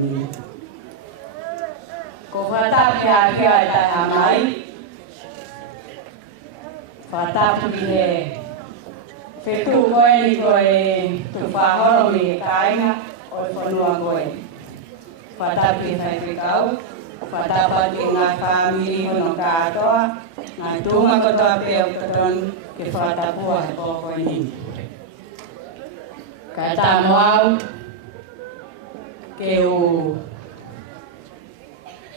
ni. Ko fata pia kia ta hamai. Fata pia fetu koe ni koe tu whahoro me kāinga o whanua koe. Fata pia whai whikau. Fata pati ngā whamiri hono kātoa. Ngā tūma kotoa pia o katon ke fata pua he pōkoe ni. Ka tā moau ke u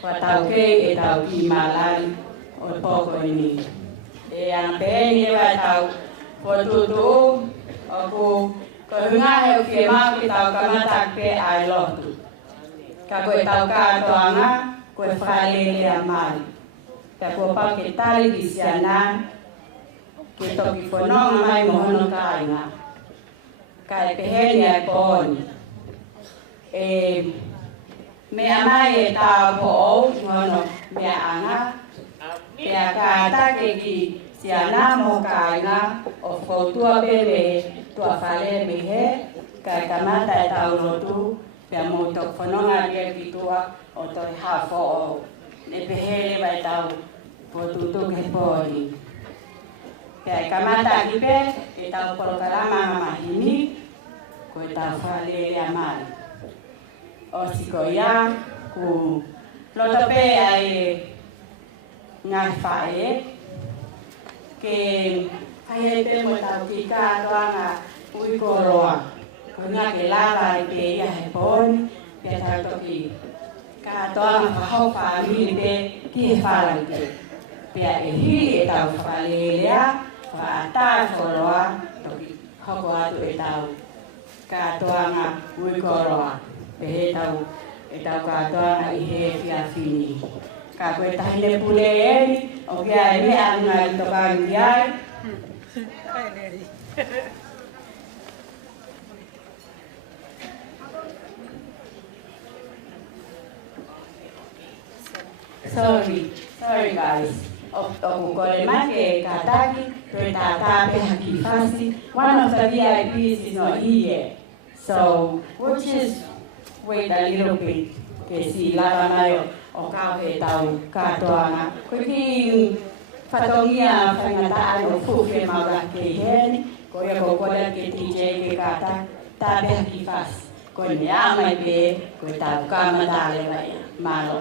whatau kei e tau ki malari o pōkoe ni. E ana pēni e wai tau potutu o ku hunga heu ke mau ki tau kamatak pe ai lotu. Ka koe tau kātoanga koe whalele a mai. Ka kua pau ke tali ki siana ke toki whanonga mai mohono kāinga. Ka e peheni ai pōni. Mea mai e tau po ou ngono mea anga. Pea ka take ki siana mo kāinga o whautua pepe tua whale mehe. Ka e kamata e tau rotu pea mo tok whanonga ria ki tua o toi hawho o. Ne pehere vai tau potutu ke pōni. Pea e kamata ki pe e tau porokarama mahini ko e tau whale ria mai. O siko ia ku loto pe ai ngai whae ke whae pe mo tau ki kātoanga ui koroa. Ko ngā ke lawa i pe ia he pōni pe tau toki kātoanga whahau whamiri pe ki he whalau te. Pea e hiri e tau whalelea whaata koroa toki hoko atu e tau kātoanga ui koroa. Pehe tau e tau kātoanga i he whiawhini. Ka koe tahine pule eri, o kia e mea anga i toka ngi ai. Sorry guys. O kore make kataki, koe tātā peha ki whasi. One of the VIPs is not here. So, we'll just wait a little bit ke si lava mai o kau he tau kātoanga. Koe ki whatongia whangataan o fuwhe maura ke heni, ko ia ko korea ke TJ ke kāta, tā peha ki whas. Koe mea mai pe, koe tau kāmatale mai, malo.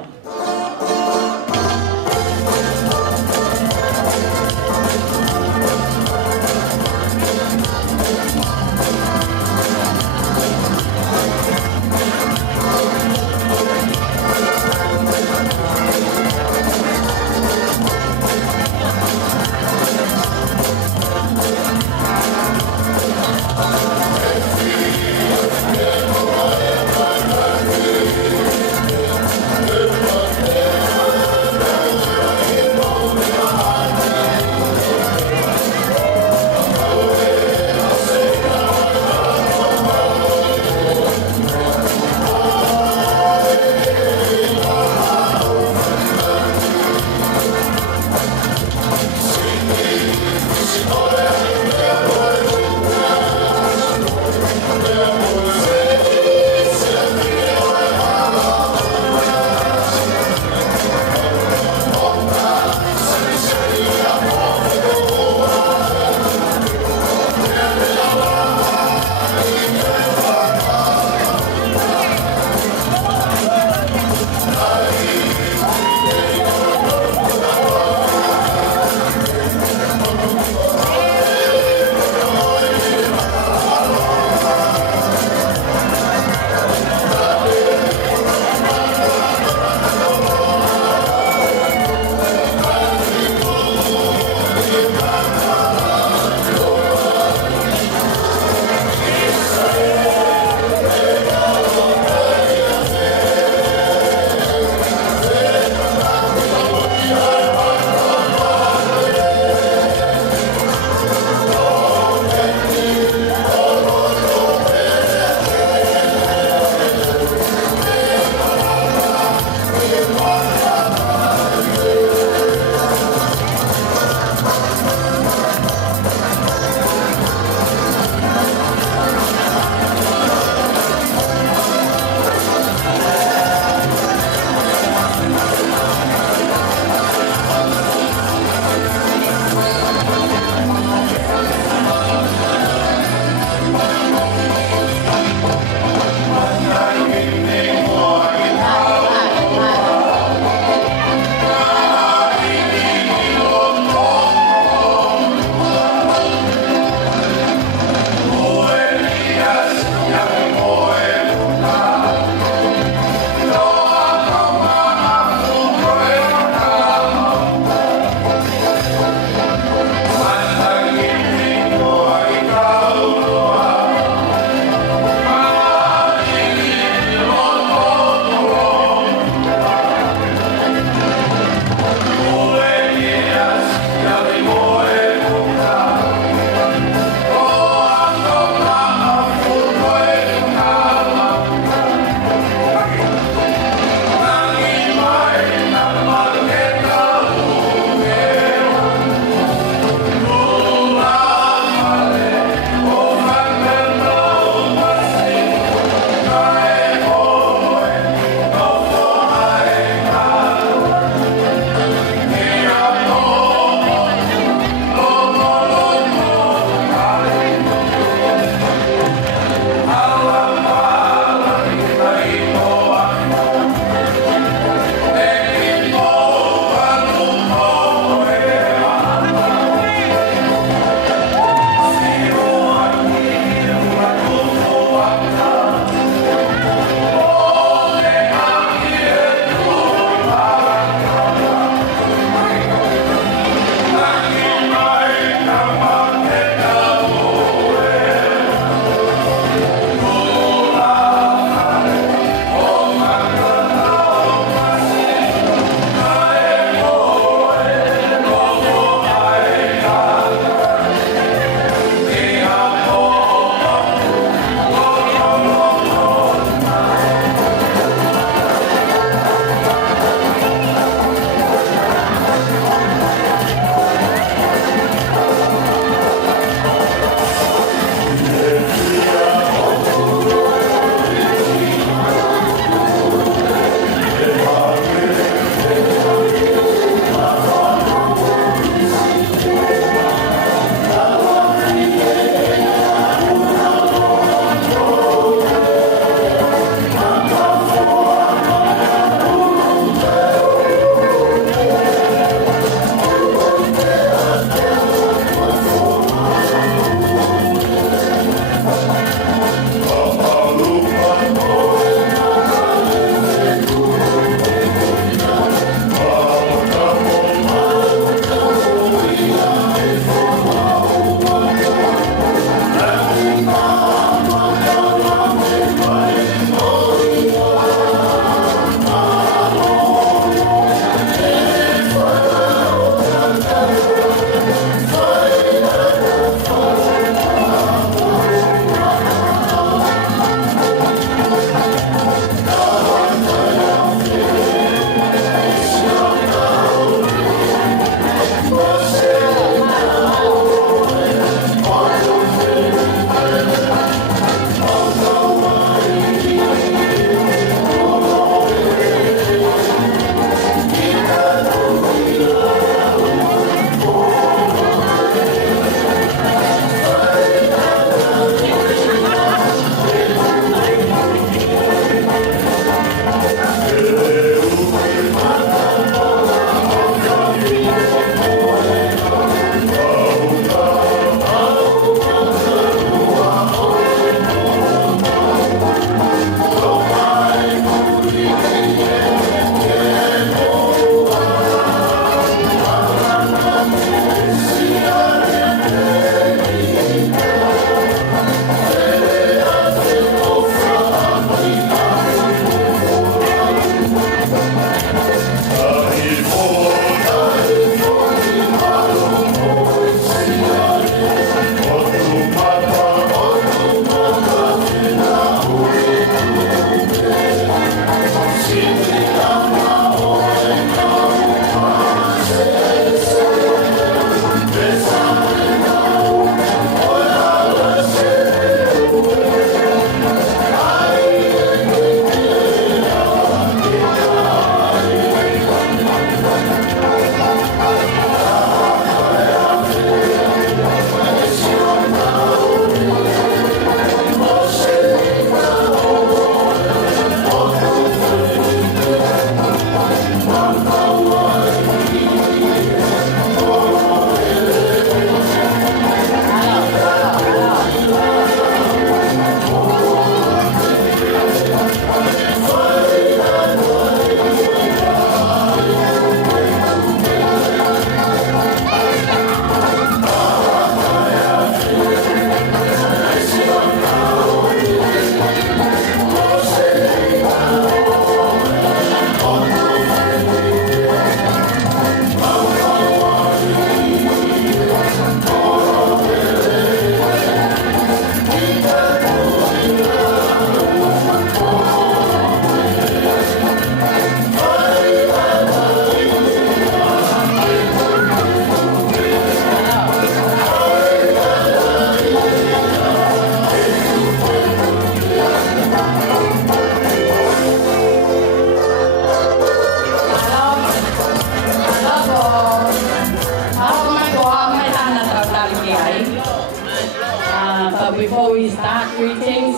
But before we start greetings,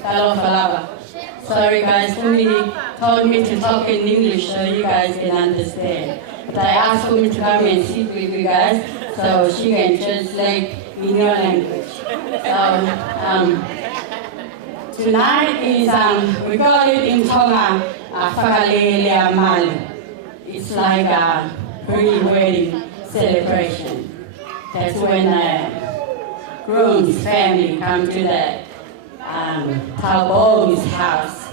Talofa. Sorry guys, somebody told me to talk in English so you guys can understand. But I asked me to come and sit with you guys so she can translate in your language. So tonight is, we call it in Tonga, Whakalelea Mali. It's like a pre-wedding celebration. That's when groom's family come to the Tabo's house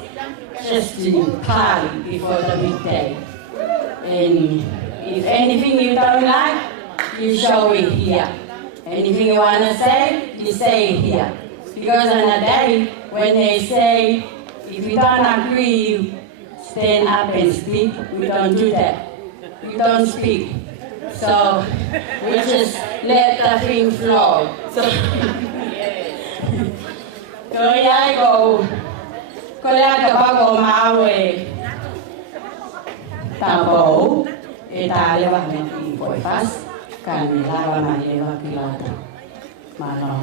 just to party before the weekday. And if anything you don't like, you show it here. Anything you want to say, you say it here. Because on a day when they say, if you don't agree, you stand up and speak, we don't do that. We don't speak. So we just let the thing flow. So I go mawe tabo etalewa meti foi faz canilava malewa kilata malo.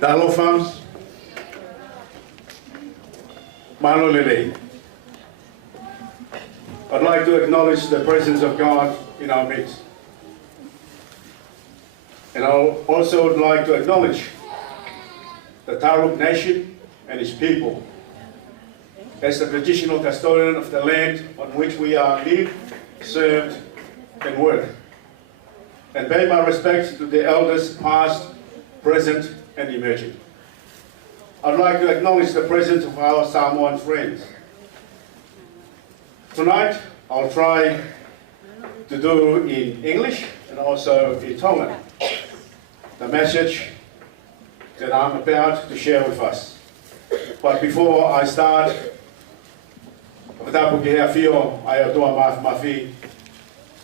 Dalo fams, Malo Lele. I'd like to acknowledge the presence of God in our midst. And I also would like to acknowledge the Tarup nation and its people as the traditional custodian of the land on which we are live, served, and work. And pay my respects to the elders past, present, and emerging. I'd like to acknowledge the presence of our Samoan friends. Tonight, I'll try to do in English and also in Tongan the message that I'm about to share with us. But before I start, whakatapu ki hea whio ai o toa mawhi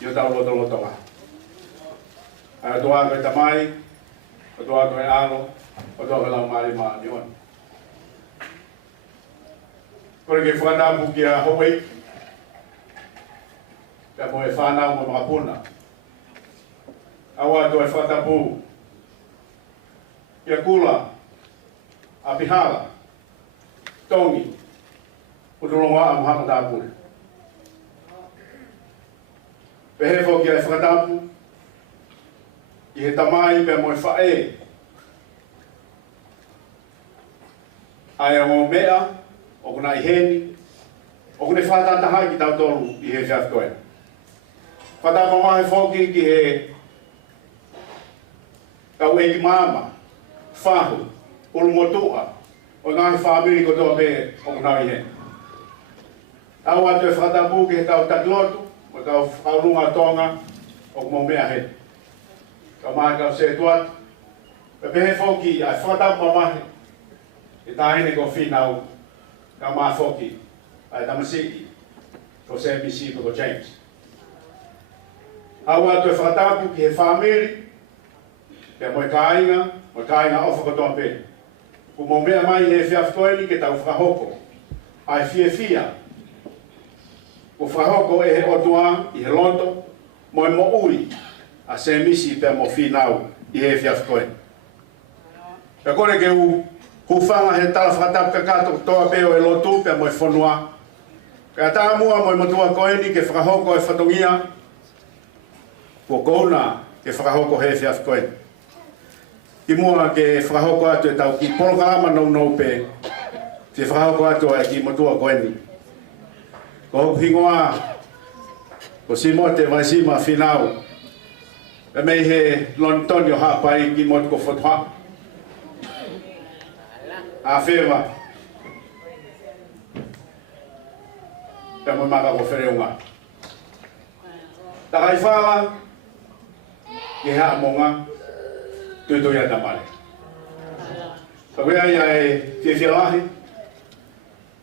i o tau lotonga. Ai o toa koe tamai, o toa koe alo, o toa koe lau marima ni on. Kore ke whakatapu ki a Hawaii, ka mo e whanau mo mga puna. Awa to e whakatapu ki a Kula, a Pihala, Tongi, Uturonga a Mahaka Tāpune. Pehefo ki a whakatapu, i he tamai pe mo e whae. Ai a ngō mea, o kuna i heni, o kuna whātātaha ki tau tolu i he whiawhkoe. Whatapa mahe whoki ki he kau eki māma, whahu, ulumotua, o ngāhi whāmiri ko toa pe o kuna i heni. Tau atu e whakatapu ki he kau takilotu, o kau whaurunga tonga, o kumo mea he. Kau mahe kau se tuat, pe pehe whoki ai whakatapu mahe, e tāhine ko whinau, kau mahe whoki, ai tamasiki, ko se misi ko James. Awa atu e whakatapu ki he whāmiri, pia moe kāinga ofa kotoa pe. Ku mo mea mai he whiawhkoeni ke tau whahoko, ai whia. Ku whahoko e he otua i he loto, moe mo ui, a se misi pia mo whinau i he whiawhkoeni. Pia kore ke huwhanga he tala whakatapu ka kato toa pe o e lotu pia moe whonua. Ka tā mua moe motua koeni ke whahoko e whatongia, ko kouna ke whakahoko he whiawhkoeni. Ki mua ke whakahoko atu e tau ki polokalama nou pe, te whakahoko atu e ki motua koeni. Ko hoku hingoa, ko simote vai sima whinau, e mei he lontonio hapai ki motu ko whotwa. A whewa, e mo maka ko whereunga. Takai whala, ke haa monga, tuitu ia tamare. Pagwea ia e whiawhialahi,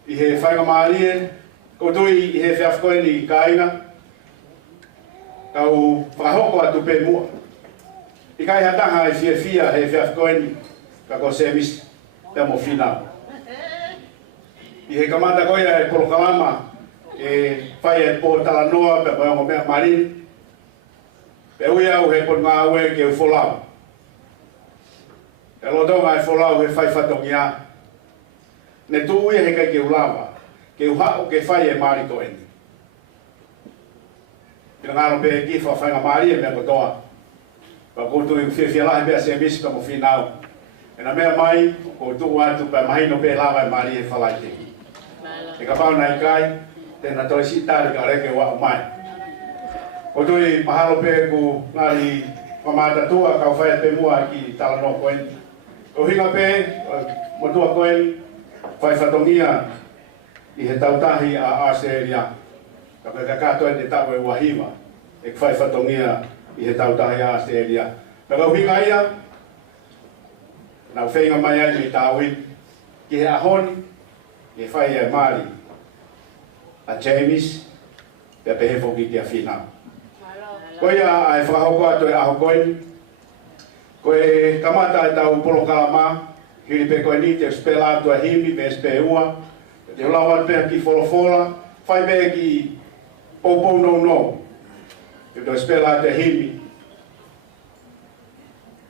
i he whainga maarie, kotui i he whiawhkoeni i kāinga, kau whakahoko atu pe mua. I kai hataha i whiawhia he whiawhkoeni, ka ko semis, te mo whinau. I he kamata koia e polokalama, e whai e pō talanoa, pe moe mea marini, pe ui au he pot ngā ue ke u wholau. E lotonga e wholau he whai whatongia. Ne tu ui he kai ke u lawa, ke u hao ke whai e maari koeni. Kina ngāro pe e kifa whainga maari e mea kotoa. Pa koutu i whiawhialahi mea se misi ka mo whinau. E na mea mai, ko tu atu pa mahino pe lawa e maari e whalai teki. E ka pau nai kai, tēnā toi sitari ka reke wa mai. O tui mahalo pe ku ngari whamatatua kau whaia pe mua ki talano koeni. Ko hinga pe, motua koeni, whai whatongia i he tautahi a Australia. Ka pe katoe te tau e wahima, e whai whatongia i he tautahi a Australia. Ka kau hinga ia, nau whainga mai ai mi tāui, ki he ahoni, i he whai e Māori, a James, pe pehe whoki ki a whinau. Koia ai whakahoko atu e aho koeni. Koe kamata e tau polokalama, hiri pe koe ni te spela atu a himi, me spe ua. Te hulawat pe ki wholofola, whai pe ki poupou no. Te to spela atu a himi,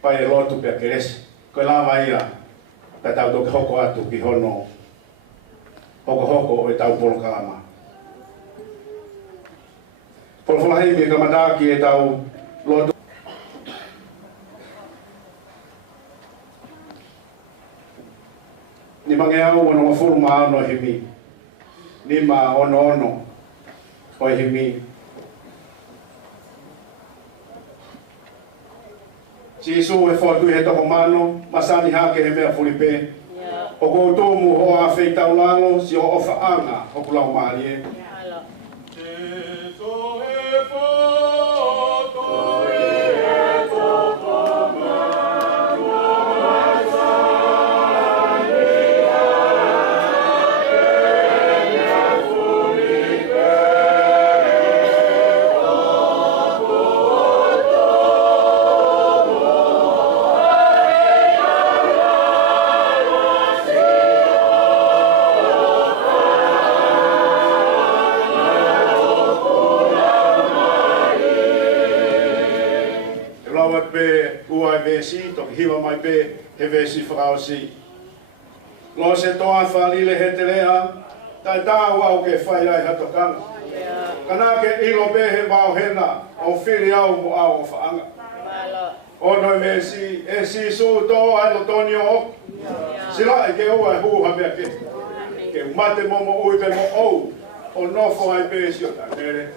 pai e lotu pe a keresi. Koe lawa ia, ta tau toke hoko atu ki hono, hoko e tau polokalama. Polofolahi me kamata ki e tau lotu. Ni mange au wana mafuru maano himi. Nima ono oi himi. Jisu e fotu he toko mano, masani hake he mea fulipe. O koutumu o a feitau lango si o ofa anga o kulau marie. Vesi, toki hiwa mai pe he vesi whakausi. Lo se toa whalile he te rea, tai tā wau ke whai ai hatokanga. Kana ke ilo pe he wau hena, o whiri au mo au o whaanga. O noi vesi, e si su tō ai lo toni o oku. Sila e ke ua e huha mea ke. Ke umate momo ui pe mo ou, o nofo ai pe si o ta mere.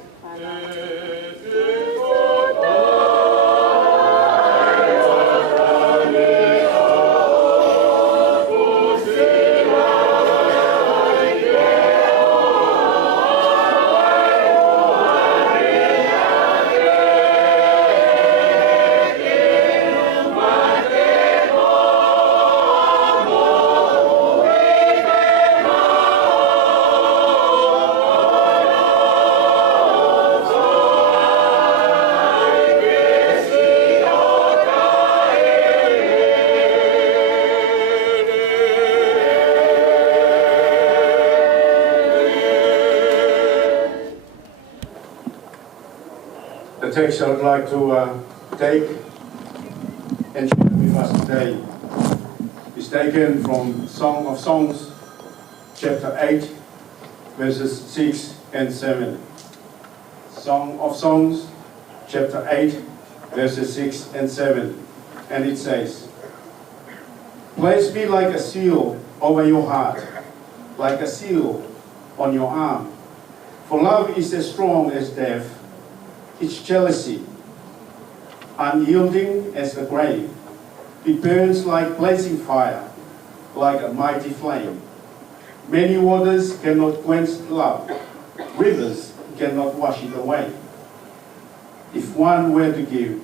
The text I would like to take and share with us today is taken from Song of Songs, chapter 8, verses 6 and 7. Song of Songs, chapter 8, verses 6 and 7. And it says, "Place me like a seal over your heart, like a seal on your arm. For love is as strong as death, its jealousy, unyielding as the grave. It burns like blazing fire, like a mighty flame. Many waters cannot quench love, rivers cannot wash it away. If one were to give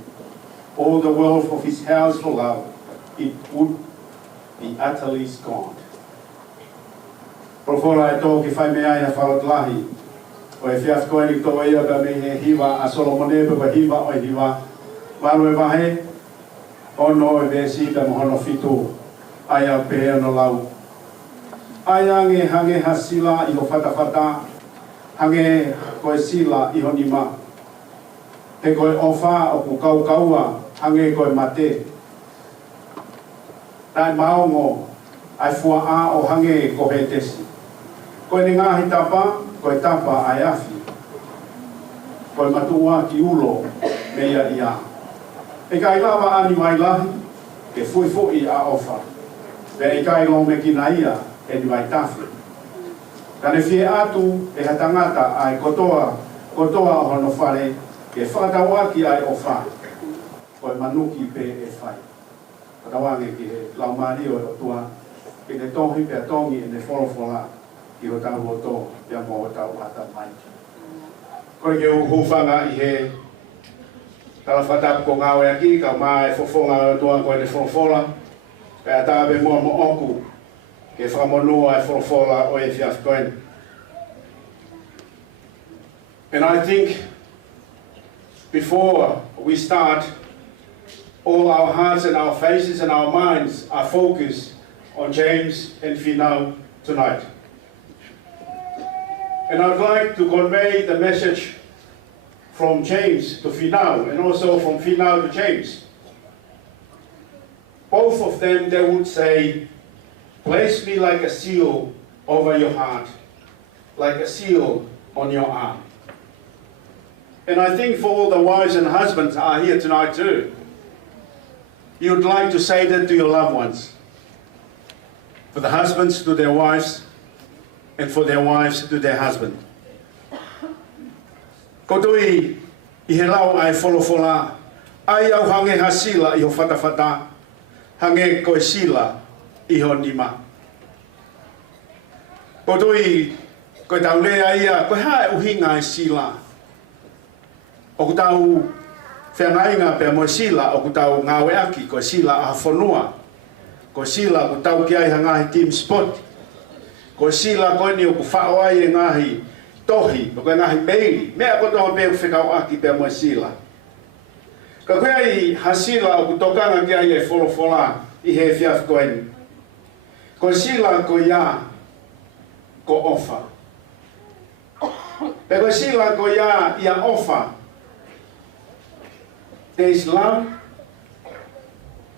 all the wealth of his house for love, it would be utterly scorned." Profora e tō ki whai mea ia whaotlahi. O e whiaf koe ni tō ia ka me he hiwa a Solomone pa hiwa o e hiwa. Maru e wahe, ono e vesi ka mohono fitu, aia pehea no lau. Aia nge hange ha sila i ho whatawhata, hange koe sila i ho nima. He koe ofa o ku kau kaua, hange koe mate. Tai maongo, ai fua a o hange ko he tesi. Koe ni ngahi tapa, koe tapa ai afi. Koe matua ki ulo me ia ia. E kai lava ani mai lahi, ke fui fui a ofa. Ve e kai lo me kina ia, e ni mai tafi. Kane fie atu e hatangata ai kotoa o hono whare, ke whakatawaki ai ofa. Koe manuki pe e whai. Katawange ki he laumari o tua, ke te tohi pe a tongi e ne wholofola. I ho tau o tō, ia mō o tau ata mai. Koe ke uhufanga i he talawhatapu ko ngāwe aki, ka mā e whofonga o tōa koe ne wholofola, pe a tāpe mua mo oku, ke whamonua e wholofola o e whiaf koen. And I think before we start, all our hearts and our faces and our minds are focused on James and Finau tonight. And I'd like to convey the message from James to Finau, and also from Finau to James. Both of them, they would say, place me like a seal over your heart, like a seal on your arm. And I think for all the wives and husbands are here tonight too, you'd like to say that to your loved ones. For the husbands to their wives, and for their wives to their husband. Kotoi I he lau ai wholofola, ai au hange ha sila I ho whatawhata, hange koe sila I ho nima. Kotoi koe tau lea ia, koe hae uhinga I sila. O ku tau whengainga pe mo sila, o ku tau ngawe aki, koe sila a whanua. Koe sila ku tau ki ai hangahi team spot. Koe sila koe ni o ku whaoai e ngahi tohi, o koe ngahi meili. Mea ko toha pe whekau aki pe mo sila. Ka koe ai ha sila o ku tokanga ki ai e wholofola I he whiaf koe ni. Koe sila ko ia ko ofa. Pe koe sila ko ia ofa. There is love,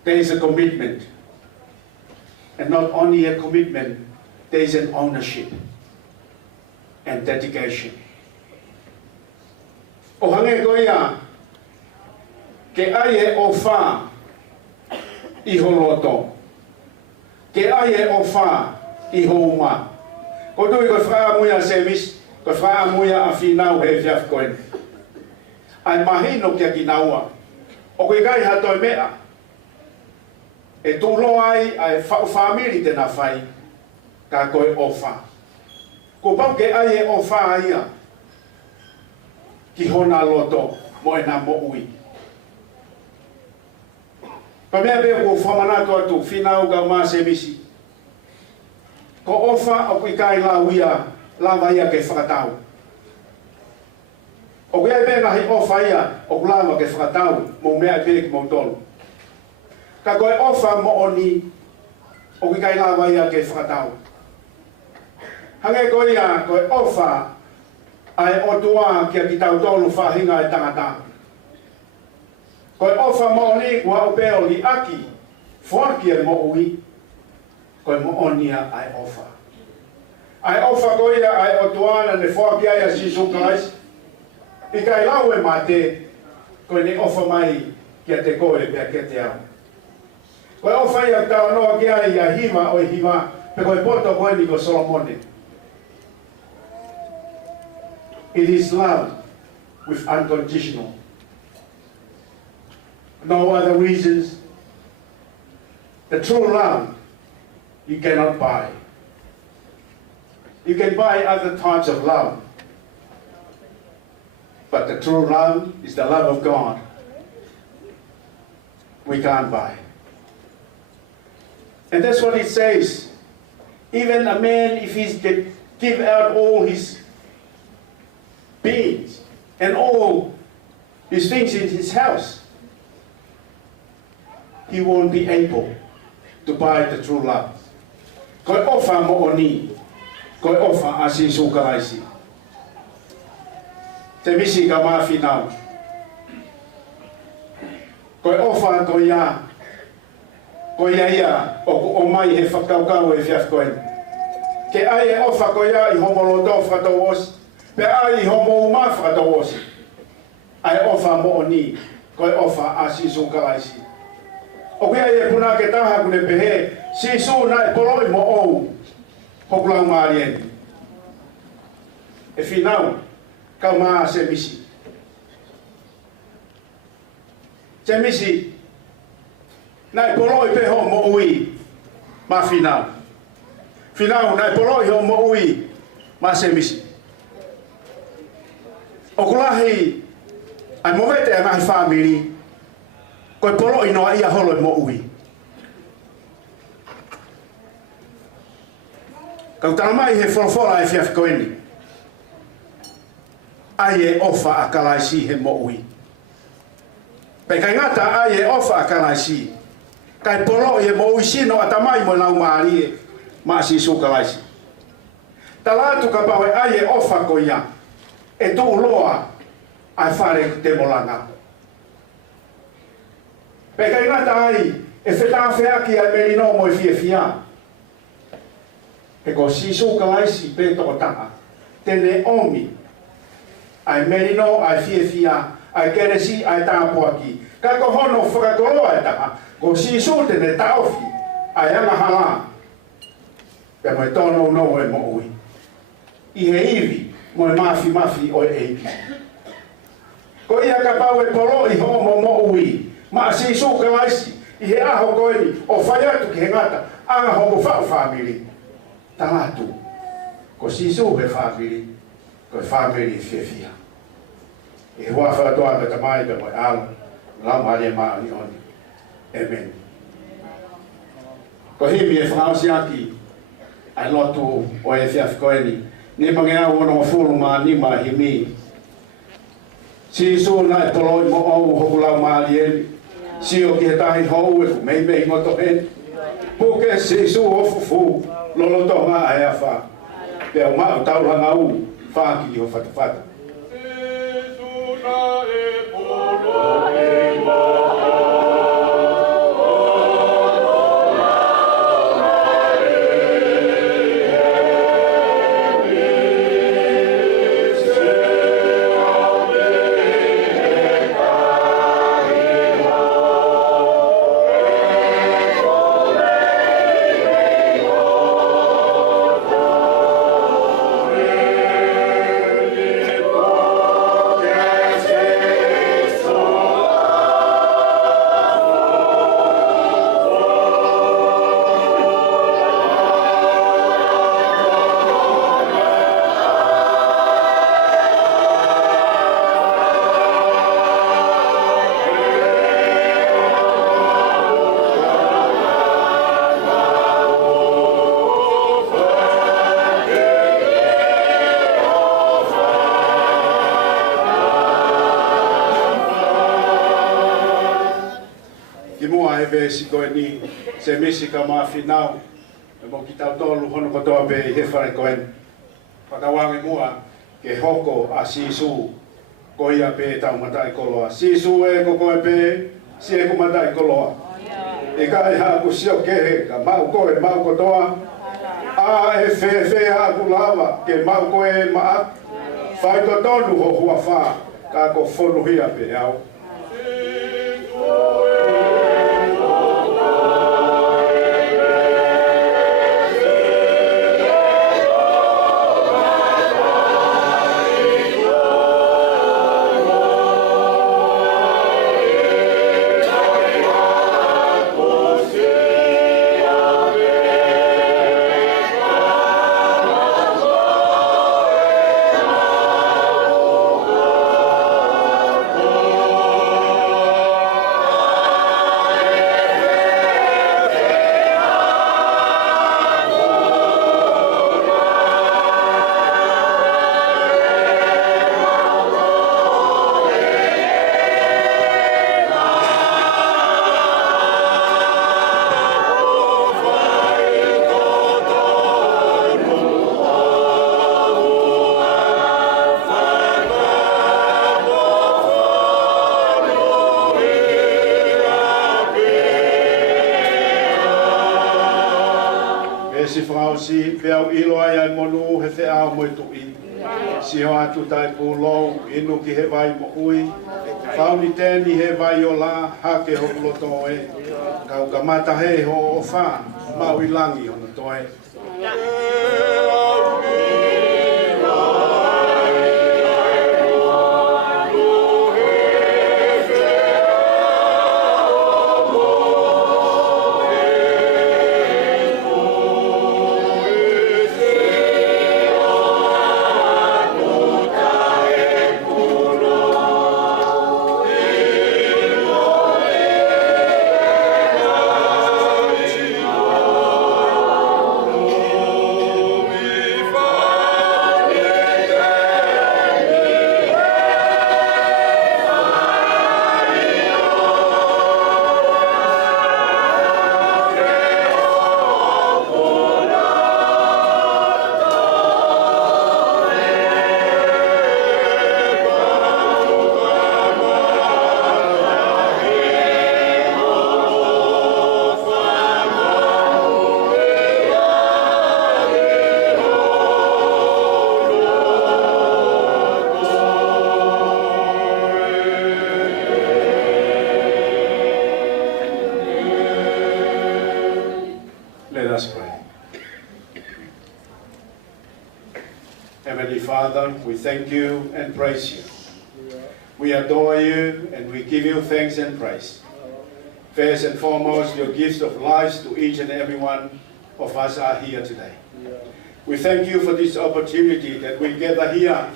there is a commitment. And not only a commitment, there is an ownership and dedication. O hange ko ia, ke ai e ofa I ho loto. Ke ai e ofa I ho uma. Ko tui ko whaa muia semis, ko whaa muia a whinau he whiaf koen. Ai mahino kia ki naua. O koe kai hatoi mea. E tūlo ai whamiri tēnā whai. Ka koe ofa. Ko pau ke ai e ofa ia. Ki hona loto mo e nā mo ui. Pa mea bea ko whamanato atu whinau ka mā se misi. Ko ofa o koe kai la uia lava ia ke whakatau. O koe ai bea hi ofa ia o lava ke whakatau mo mea pere ki mo tolu. Ka koe ofa mo oni o koe kai lava ia ke whakatau. Hange koe ia koe ofa ai otua kia ki tau tolu whahinga e tangata. Koe ofa mo oni kua o peo li aki whaki e mo ui. Koe mo onia ai ofa. Ai ofa koe ia ai otuana ne whaki ai a Sisu Christ. I kai lau e mate, koe ne ofa mai kia te koe pia kia te au. Koe ofa ia tau noa kia ia hiva o hiva, pe koe poto koe ni ko Solomone. It is love with unconditional. No other reasons. The true love you cannot buy. You can buy other types of love. But the true love is the love of God. We can't buy. And that's what it says. Even a man, if he's give out all his beings and all his things in his house, he won't be able to buy the true love. Koe ofa mo oni, koe ofa asi sukalaisi. Te misi ka mawhinau. Koe ofa ko ia. Ko ia o mai he whakaukau e whiaf koen. Ke ai e ofa ko ia I homo loto whakatau osi. Pe ai I homo uma whakatau osi. Ai ofa mo oni. Koe ofa asi sukalaisi. O kia e puna ke taha kune pehe. Sisu na e poloi mo ou. Hokulau maarieni. E whinau. Kau maa se misi. Se misi. Nai poloi peho mo ui. Ma whinau. Whinau nai poloi ho mo ui. Ma se misi. O kulahi. Ai movete a ngai family. Koe poloi noa ia holo mo ui. Kau talamai he wholawhola e whiaf koeni. Ai e ofa a kalaisi he mo ui. Pei kai ngata ai e ofa a kalaisi. Kai polo e mo ui sino a tamai mo lau maari e maa si su kalaisi. Talatu ka pawe ai e ofa ko ia. E tu loa ai whare te molanga. Pei kai ngata ai e whetā whiaki ai merino mo i fia fia. E ko si su kalaisi pe toko taha. Tene omi. Ai merino, ai fia, ai keresi, ai tāpuaki. Ka ko hono whakakoroa e taha, ko si sute ne taofi, ai anga hala. Pe mo e tono no e mo ui. I he iwi, mo e mafi o e iwi. Ko ia ka pau e polo I ho mo ui. Ma si su ka laisi, I he aho koeni, o whai atu ki he ngata, anga hongo whao whamiri. Tangatu, ko si su he whamiri, ko e whamiri whiawhia. E hua whatoa ka tamai ka mo e alo, lau maria maa ni oni. Amen. Ko himi e whangausi aki, ai lotu o e whiawhi koeni, ni mangea ono fulu maa ni maa himi. Si su na e poloi mo au hoku lau maali eni, si o ki he tahi hou e ku mei ngoto heni. Puke si su o fufu, lolo tonga a ea wha. Pea o maa tauranga u, whaaki I ho whatawhata. Si koe ni se misi ka maa whinau e mo ki tau tolu hono kotoa pe I he whare koen whakawangi mua ke hoko a sisu ko ia pe tau matai koloa sisu e ko koe pe si e ko matai koloa e kai ha ku sio kehe ka mau koe mau kotoa a e fe ha ku lava ke mau koe maa whai to tolu ho hua wha ka ko whonu hia pe au Si whao si peau ilo ai ai monu he te ao mo tui. Si ho atu tai pūlou inu ki he vai mo ui. Whao ni tēni he vai o la hake ho loto e. Kau ka mata he ho o wha mau I langi hono toe. Father, we thank you and praise you. We adore you and we give you thanks and praise. First and foremost, your gifts of life to each and every one of us are here today. We thank you for this opportunity that we gather here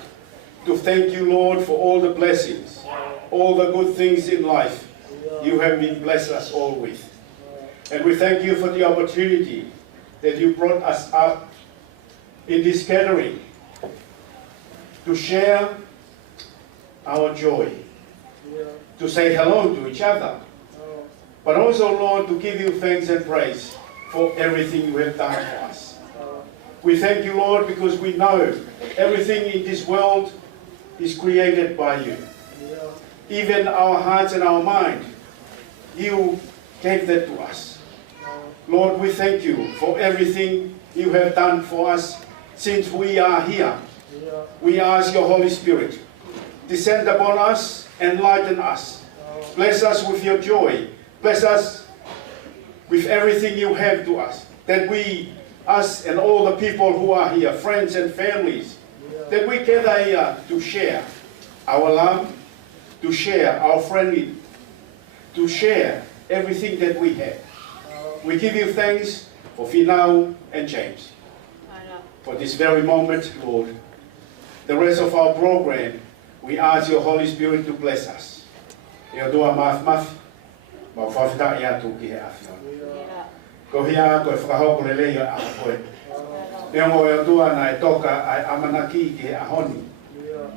to thank you, Lord, for all the blessings, all the good things in life you have been blessed us all with. And we thank you for the opportunity that you brought us up in this gathering to share our joy, to say hello to each other, but also, Lord, to give you thanks and praise for everything you have done for us. We thank you, Lord, because we know everything in this world is created by you. Even our hearts and our mind, you gave that to us. Lord, we thank you for everything you have done for us since we are here. We ask your Holy Spirit, descend upon us, enlighten us. Bless us with your joy. Bless us with everything you have to us. That we, us and all the people who are here, friends and families, that we gather here to share our love, to share our friendly, to share everything that we have. We give you thanks for Finau and James. For this very moment, Lord. The rest of our program, we ask your Holy Spirit to bless us. Eo doa maf, mau whawhita ia tu ki he awhiona. Ko hia koe whakahoko lele ia aha koe. Eo mo eo doa na e toka ai amanaki ki he ahoni.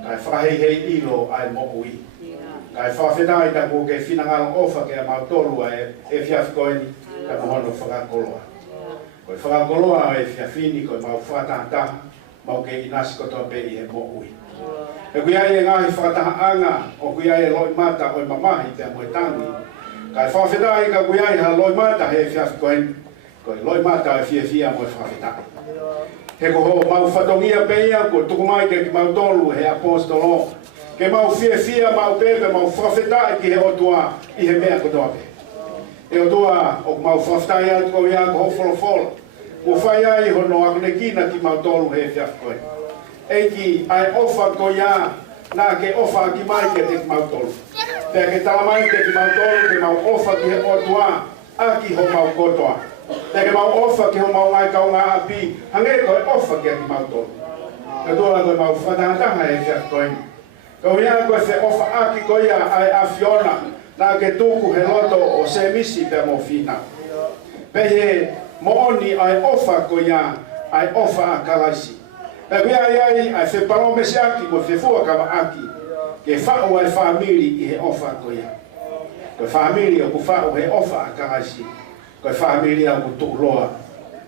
Kai whahei hei ilo ai mo ui. Kai whawhita i tako ke whinangalo ofa ke a mautolu e whiawhikoeni ka mohono whakakoloa. Koe whakakoloa e whiawhini koe mau whakataha mau ke inasi kotoa pe i he mo ui. E kui ai e ngahi whakatahaanga o kui ai e loi mata o i mamahi te amoe tangi. Kai whawhetai ka kui ai ha loi mata he whiawhikoeni. Koe loi mata e whiawhia mo e whawhetai. He koho mau whatongia pe ia ko tukumai ke ki mau tolu he apostolo. Ke mau whiawhia mau pepe mau whawhetai ki he otua i he mea kotoa pe. E otua o mau whawhetai atu ko ia ko hofolo. Mo whai ai hono akone kina ki mau tolu he whiawhikoeni. Eiki ai ofa ko ia na ke ofa ki mai ke te mau tolu. Pea ke talamai ke ki mau tolu ke mau ofa ki he otua aki ho mau kotoa. Pea ke mau ofa ki ho mau ngai kau ngā api hange koe ofa ki aki mau tolu. Ka tua koe mau whatangatanga e whiawhikoeni. Kau ia koe whe ofa aki ko ia ai awhiona na ke tuku he loto o se misi pea mo whina. Pea he mooni ai ofa ko ia ai ofa a kalaisi. E kui ai ai whe parome se aki mo whe fua kawa aki ke whao ai whamiri i he ofa ko ia. Koe whamiri o ku whao he ofa a kalaisi. Koe whamiri o ku tuuloa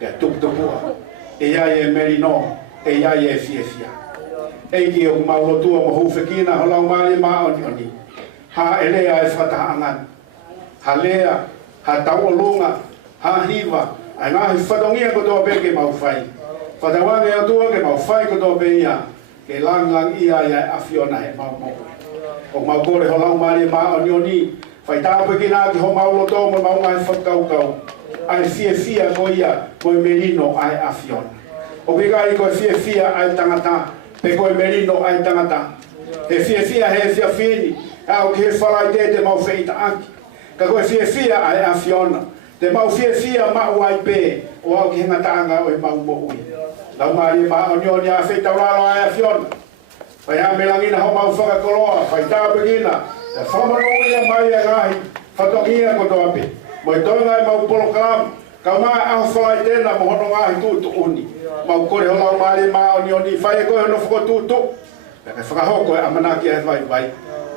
ke tuktukua. E ai e merino, e ai e whiawhia. Eiki o ku maulotua mo hufekina ho lau mali maa oni oni. Ha e lea e whatahangan. Ha lea, ha tauolunga, ha hiva. Ai ngahi whatongia kotoa peke mau whai. Whatawange o tua ke mau whai kotoa pe ia. Ke lang ia ia awhiona he mau mau. O mau kore ho lau mali maa oni oni. Whai tāpe ki nā ki ho mauloto mo mau ngai whakaukau. Ai whiawhia ko ia koe merino ai awhiona. O kikai koe whiawhia ai tangata. Pe koe merino ai tangata. He whiawhia he whiawhini. Au ke he whalai te mau wheita aki. Ka koe whiawhia ai awhiona. Te mau whiawhia mau ai pē. O au ki he ngatanga o he mau mo ui. Lau maari maa o nioni a wheita uralo ai awhiona. Pai ha me langina ho mau whakakoloa. Pai tāpekina. E whamanu ia mai a ngahi. Whatongia kotoa pe. Moi toinga e mau polokam. Kau maa aho whalai tēnā mo hono ngahi tūtu uni. Mau kore ho lau maari maa o nioni. Whai e koe hono whakotūtu. Peka whakahoko e amanaki e vai vai.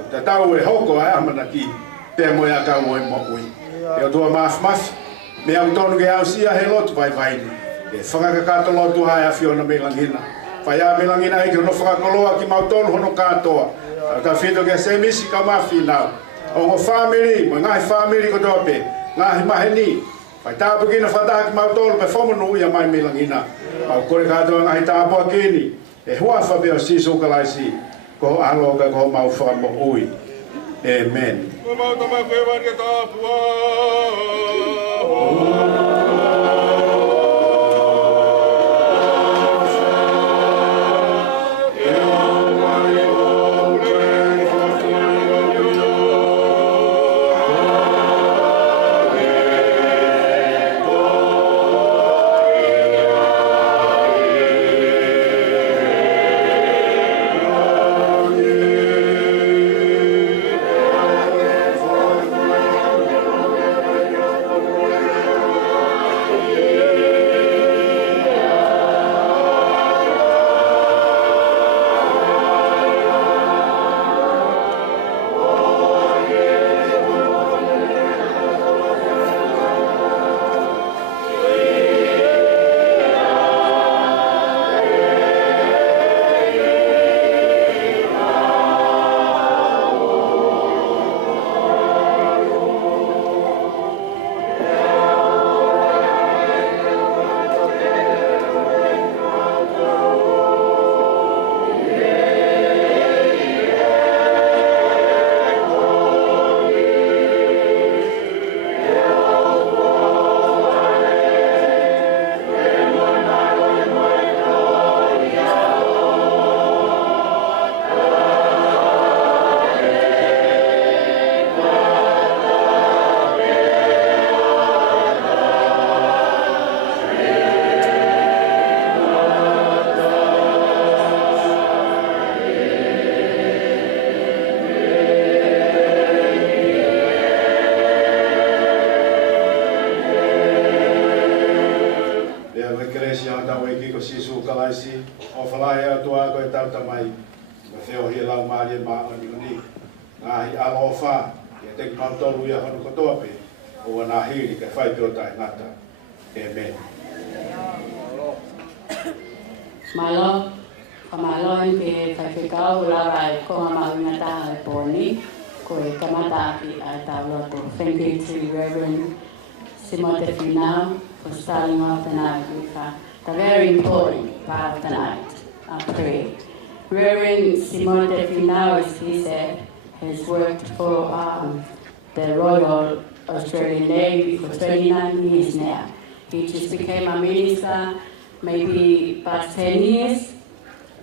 Te tau e hoko e amanaki. Pea moe a kau e mo ui. E o tua maaf. Me au tonu ke au sia he lotu vai vai ni. E whakakakato lotu hai a whiona me langina. Whai a me langina e ki hono whakakoloa ki mau tonu hono katoa. Ka whito ke se misi ka mawhi nau. O ngo family, mo ngahi family ko tope. Ngahi maheni. Whai tāpu kina whataha ki mau tonu pe whamanu ia mai me langina. Mau kore katoa ngahi tāpua kini. E hua whape o sisu kalaisi. Ko aloga ko mau whamo ui. Amen. Ko mau tama koe wari tāpua. Yeah. whalai a tua koe tau tamai. Ka whio hia lau maari maa oni oni. Ngā hi alo o wha. Ia teki mautolu ia honu kotoa pe. O nā hiri ka whai pio tai ngata. Amen. Malo, kamalo in pe whaiwhikau rawai ko ngā maunga taha e pōni. Ko e kamataki ai tau loto. Thank you to Reverend Simote Finau for starting off the night with the very important part of the night, our prayer. Reverend Simote Finau, as he said, has worked for the Royal Australian Navy for 29 years now. He just became a minister maybe past 10 years,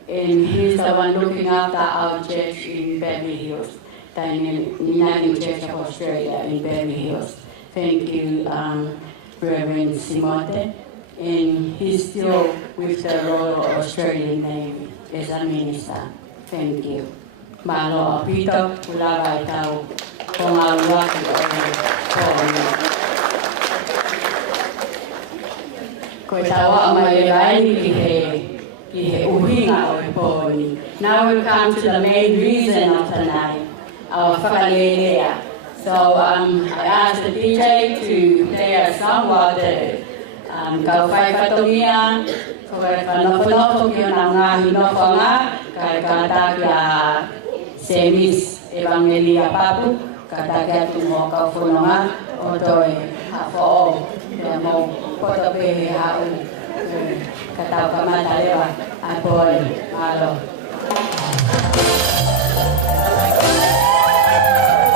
and he's the one looking after our church in Beverly Hills, the United Church of Australia in Beverly Hills. Thank you, Reverend Simote, and he's still with the Royal Australian Navy as a minister. Thank you. Malo apito, ulawai tau, kung alwaki ko tawa mai rai ki he uhinga o e pōni. Now we come to the main reason of tonight, our whakalelea. So I asked the DJ to play a song while the kau whai whatongia, ko e whanofanoto ki o nā ngāhi nofanga, kai kātaki a Semis Evangelia Papu, kātaki atu mō kau whanonga, o toi hawho o mō koto pehe hau, katau kamata lewa, a pōi, alo. Amen.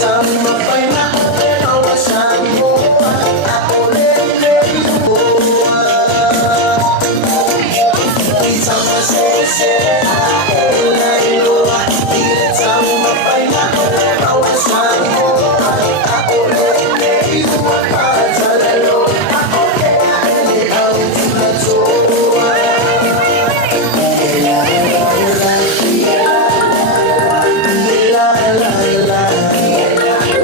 La la la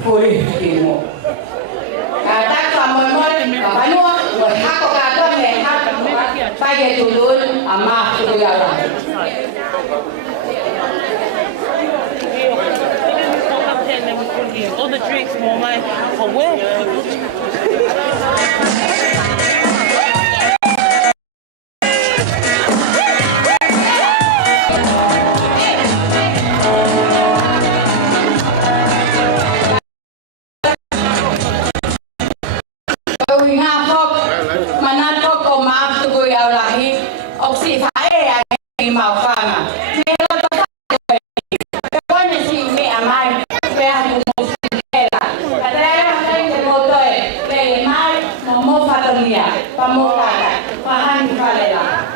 Fui timo. Kata kamu kamu hak kata hak pakai tulun ama tuluyala. All the drinks, mama. For where? Màu vàng mẹ lo cho các con nhà chị mẹ mai về hàng một là đây cái một tuổi về mai một pha đồng nhà và một cả và hai pha này là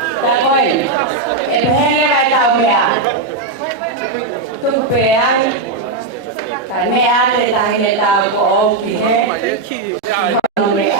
coi em hay cái tàu mẹ tôi về cái mẹ ăn để tài để tàu của ông thì thế mẹ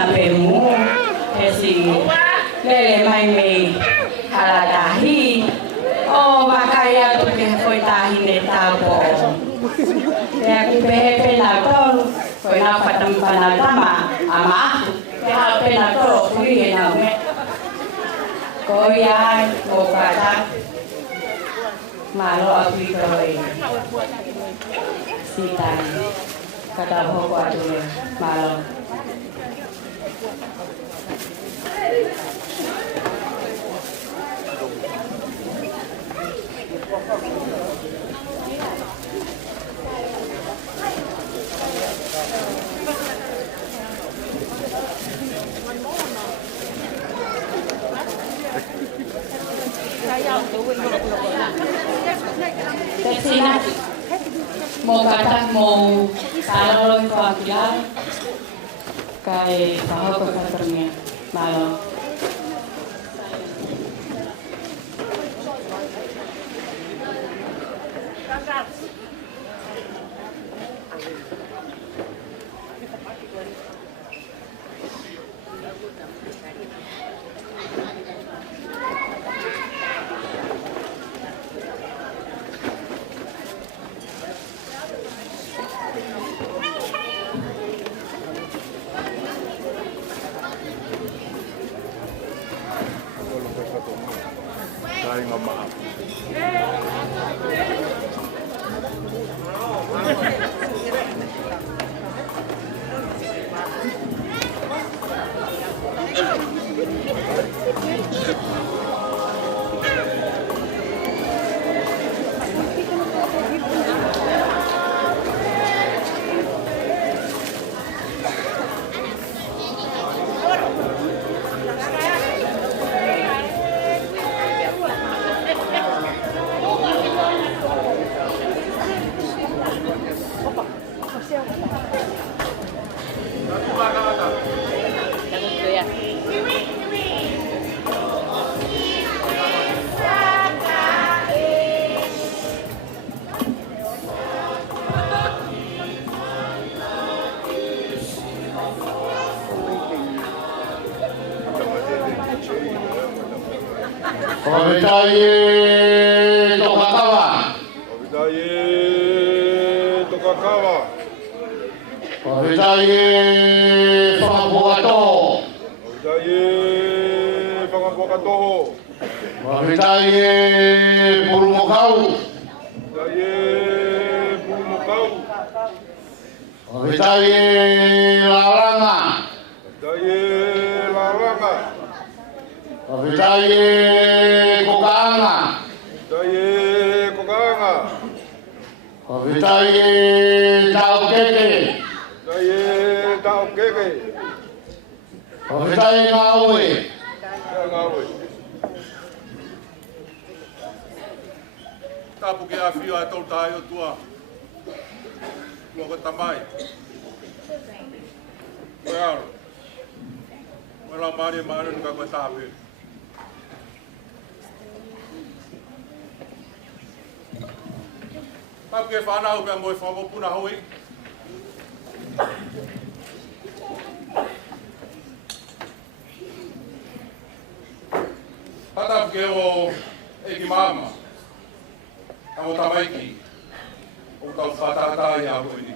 na pemu esi lele mai me haladahi o makaya tu ke foi tahi ne tapo ya ku behe pena tolu foi na patam panatama ama ke ha pena tolu kui na me ko ya ko kata malo api koi sita kata hoko atu malo Teksina mau kata mau kalau kuakilah kayak tahu kekaternya malam. Ovitaye Tokakawa. Ovitaye Tokakawa. Ovitaye Pangapuato. Ovitaye Pangapuato. Ovitaye Purumukau. Ovitaye Purumukau. Ovitaye Laranga. Ovitaye Laranga. Ovitaye Kokanga. Ovitaye Kokanga. Ovitaye Taukeke. Ovitaye Taukeke. Ovitaye Ngawe. Ngawe. Tapu ke awhio a tau tae o tua. Tua ko tamai. Koe aro. Koe lau maari maari nuka koe tāpe. Tapu ke whanau pia moe whamopuna hui. Tapu ke o eki mama. Amo tamaiki. O tau whatatai a koe ni.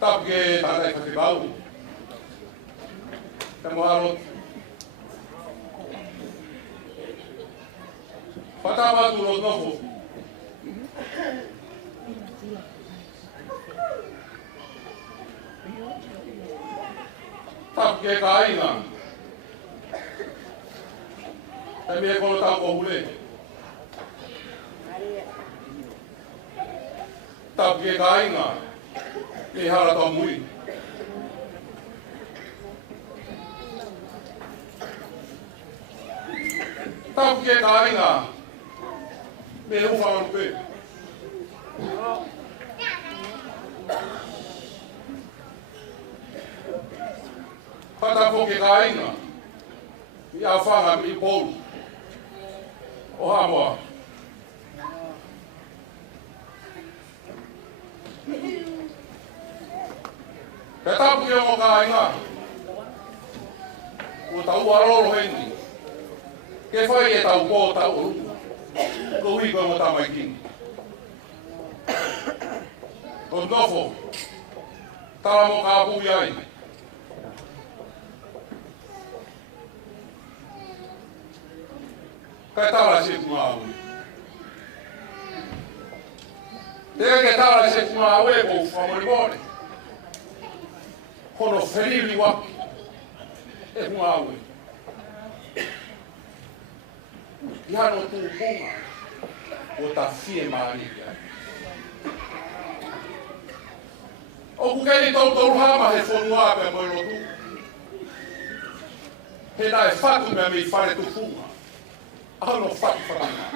Tapu ke tātai whakibau. Te moharot. Whatamatu no noho. Tapu ke ka ainga. Te mea kono tau ko hule. Tapu ke ka ainga. Te hara tau mui. Tapu ke ka ainga. Me ufa manupe. Patapo ke ka ainga. I a whanga mi polu. O hamoa. Ke tapu ki o ka inga. O tau aroro hengi. Ke whai e tau kō tau o ruku. Ko hui koe mo tamai king. Ko ndofo. Tala mo ka apui ai. Kai tala se kuma aui. Ea ke tala se kuma aue ko whamori mone. Kono wheriri waki. E kuma aue. Iano tū punga. O ta fie maari. O kukeni tau tau hama he whonua pe moi rotu. He nai whatu mea mei whare tu funga. Ano whatu whananga.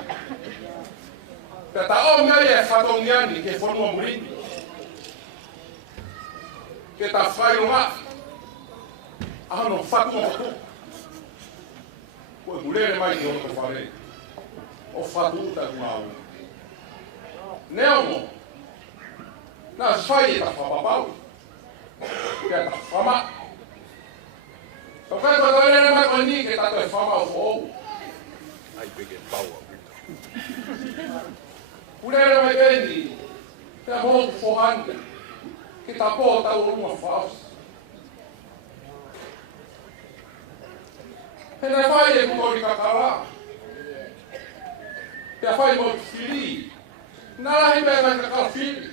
Te ta o ngai e whatongiani ke whonua murini. Ke ta whairunga. Ano whatu motu. Koe mulere mai ki o whare. O whatu uta kumau. Neo mo. Nā whai e ta whapapau. Kia ta whama. Tō kai koe koe rena mai koe ni ke tato e whama o whou. Ai peke pau a Purera mai koe ni. Te hou whohanga. Ke ta pō tau runga whaos. He nei whai e kutori kakara. Te whai mo whiri. Nā rahi mea mai kakara whiri.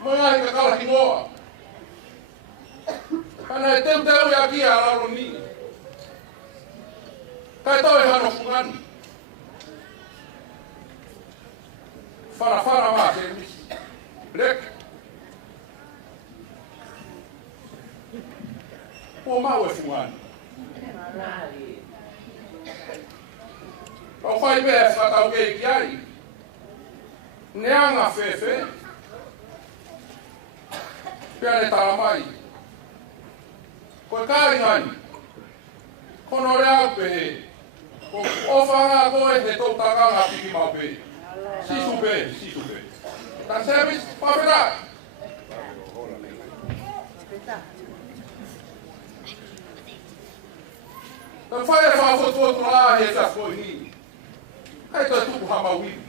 Mga hi kakala ki noa. Kana e teu teu ia kia araro ni. Kai tau e hano whungani. Whara whara wā te misi. Rek. O mau e whungani. Kau whai mea e whakau kei ki ai. Neanga whewhe. Pia ne tala mai. Koe kāri ngani. Kono rea pe he. Ko ofanga koe he tau takanga piki mau pe. Sisu pe, sisu pe. Tan service, pawhera. Tan whae e whawhotu la he ta koe ni. Kai toi tuku hama wiri.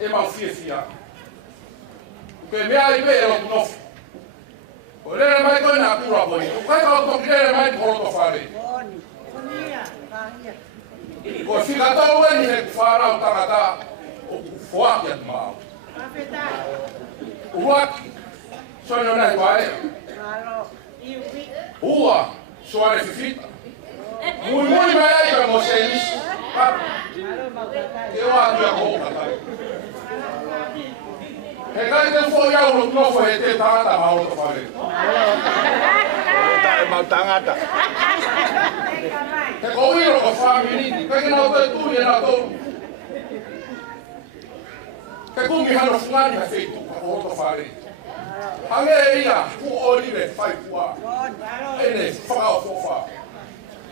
E mau fia fia. Ke mea i pe e roku nofu. O lere mai koe nā kura poni. O kai kau toki lere mai ni horoto whare. Ko whika tau e ni he whārau tangata o whuaki atu māu. Uaki. Soino nahi wae. Ua. Soare whiwhita. Mui mai ai ka mo se nisi. Te wā kia ko katai. He kai te fo iau no nofo he te tangata mauro to whare. Ta e mau tangata. Te kouiro ko whaminini, kai kena o te tui e nā toru. Ke kungi hano whungani ha wheitu ka ko to whare. Hange e ia, ku orire whai kua. Ene whakao whowha.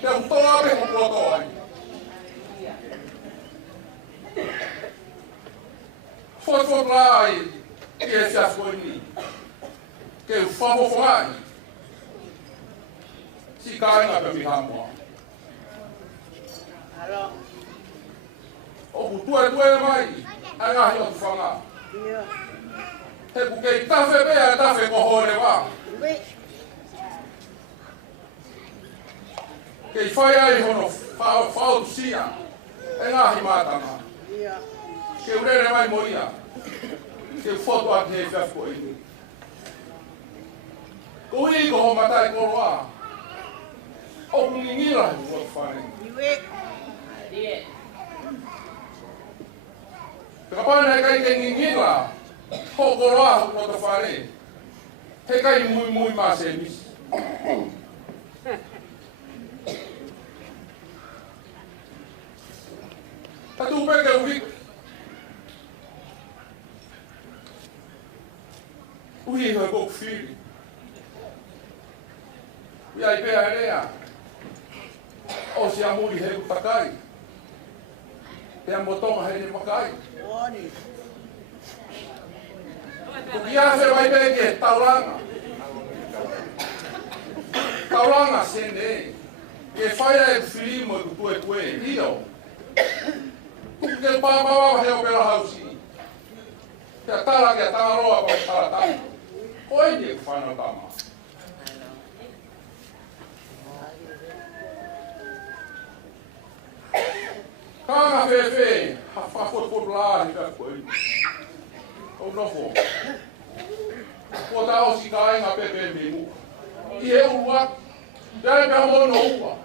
Te utoa me ko kuato ai. Whotwot lai. Ke e whia koe ni. Ke u whawhongai. Si kāinga pe mi hamua. O ku tue mai. A ngahi o tu whanga. He ku kei tawhe pea e tawhe ko hore wā. Kei whai ai hono whao sia. E ngahi mātanga. Ke urere mai mo ia. Ke whoto ati he whia koe ni. Ko ui ko ho matai koroa. O kungingira he whoto whare. Ka pana e kai ke ngingira. Ho koroa he whoto whare. He kai mui maa se misi. Tatu peke uwik. Ui hoi koku whiri. Ui ai pēa rea. O si amuri he utakai. Te amotonga he ne makai. Uki ase vai peke tauranga. tauranga sene. Ke whaia e whilimo e kutue kue. Io. Ke pāpawa heo pera hausi. Te tala ke tangaroa pa tala tala. Koe ni e whanau tama. Kanga whewhe, hawhawhot la he ka koe. O nofo. Ko tau si ka inga pepe mimu. I he urua. Tere pia mono ua.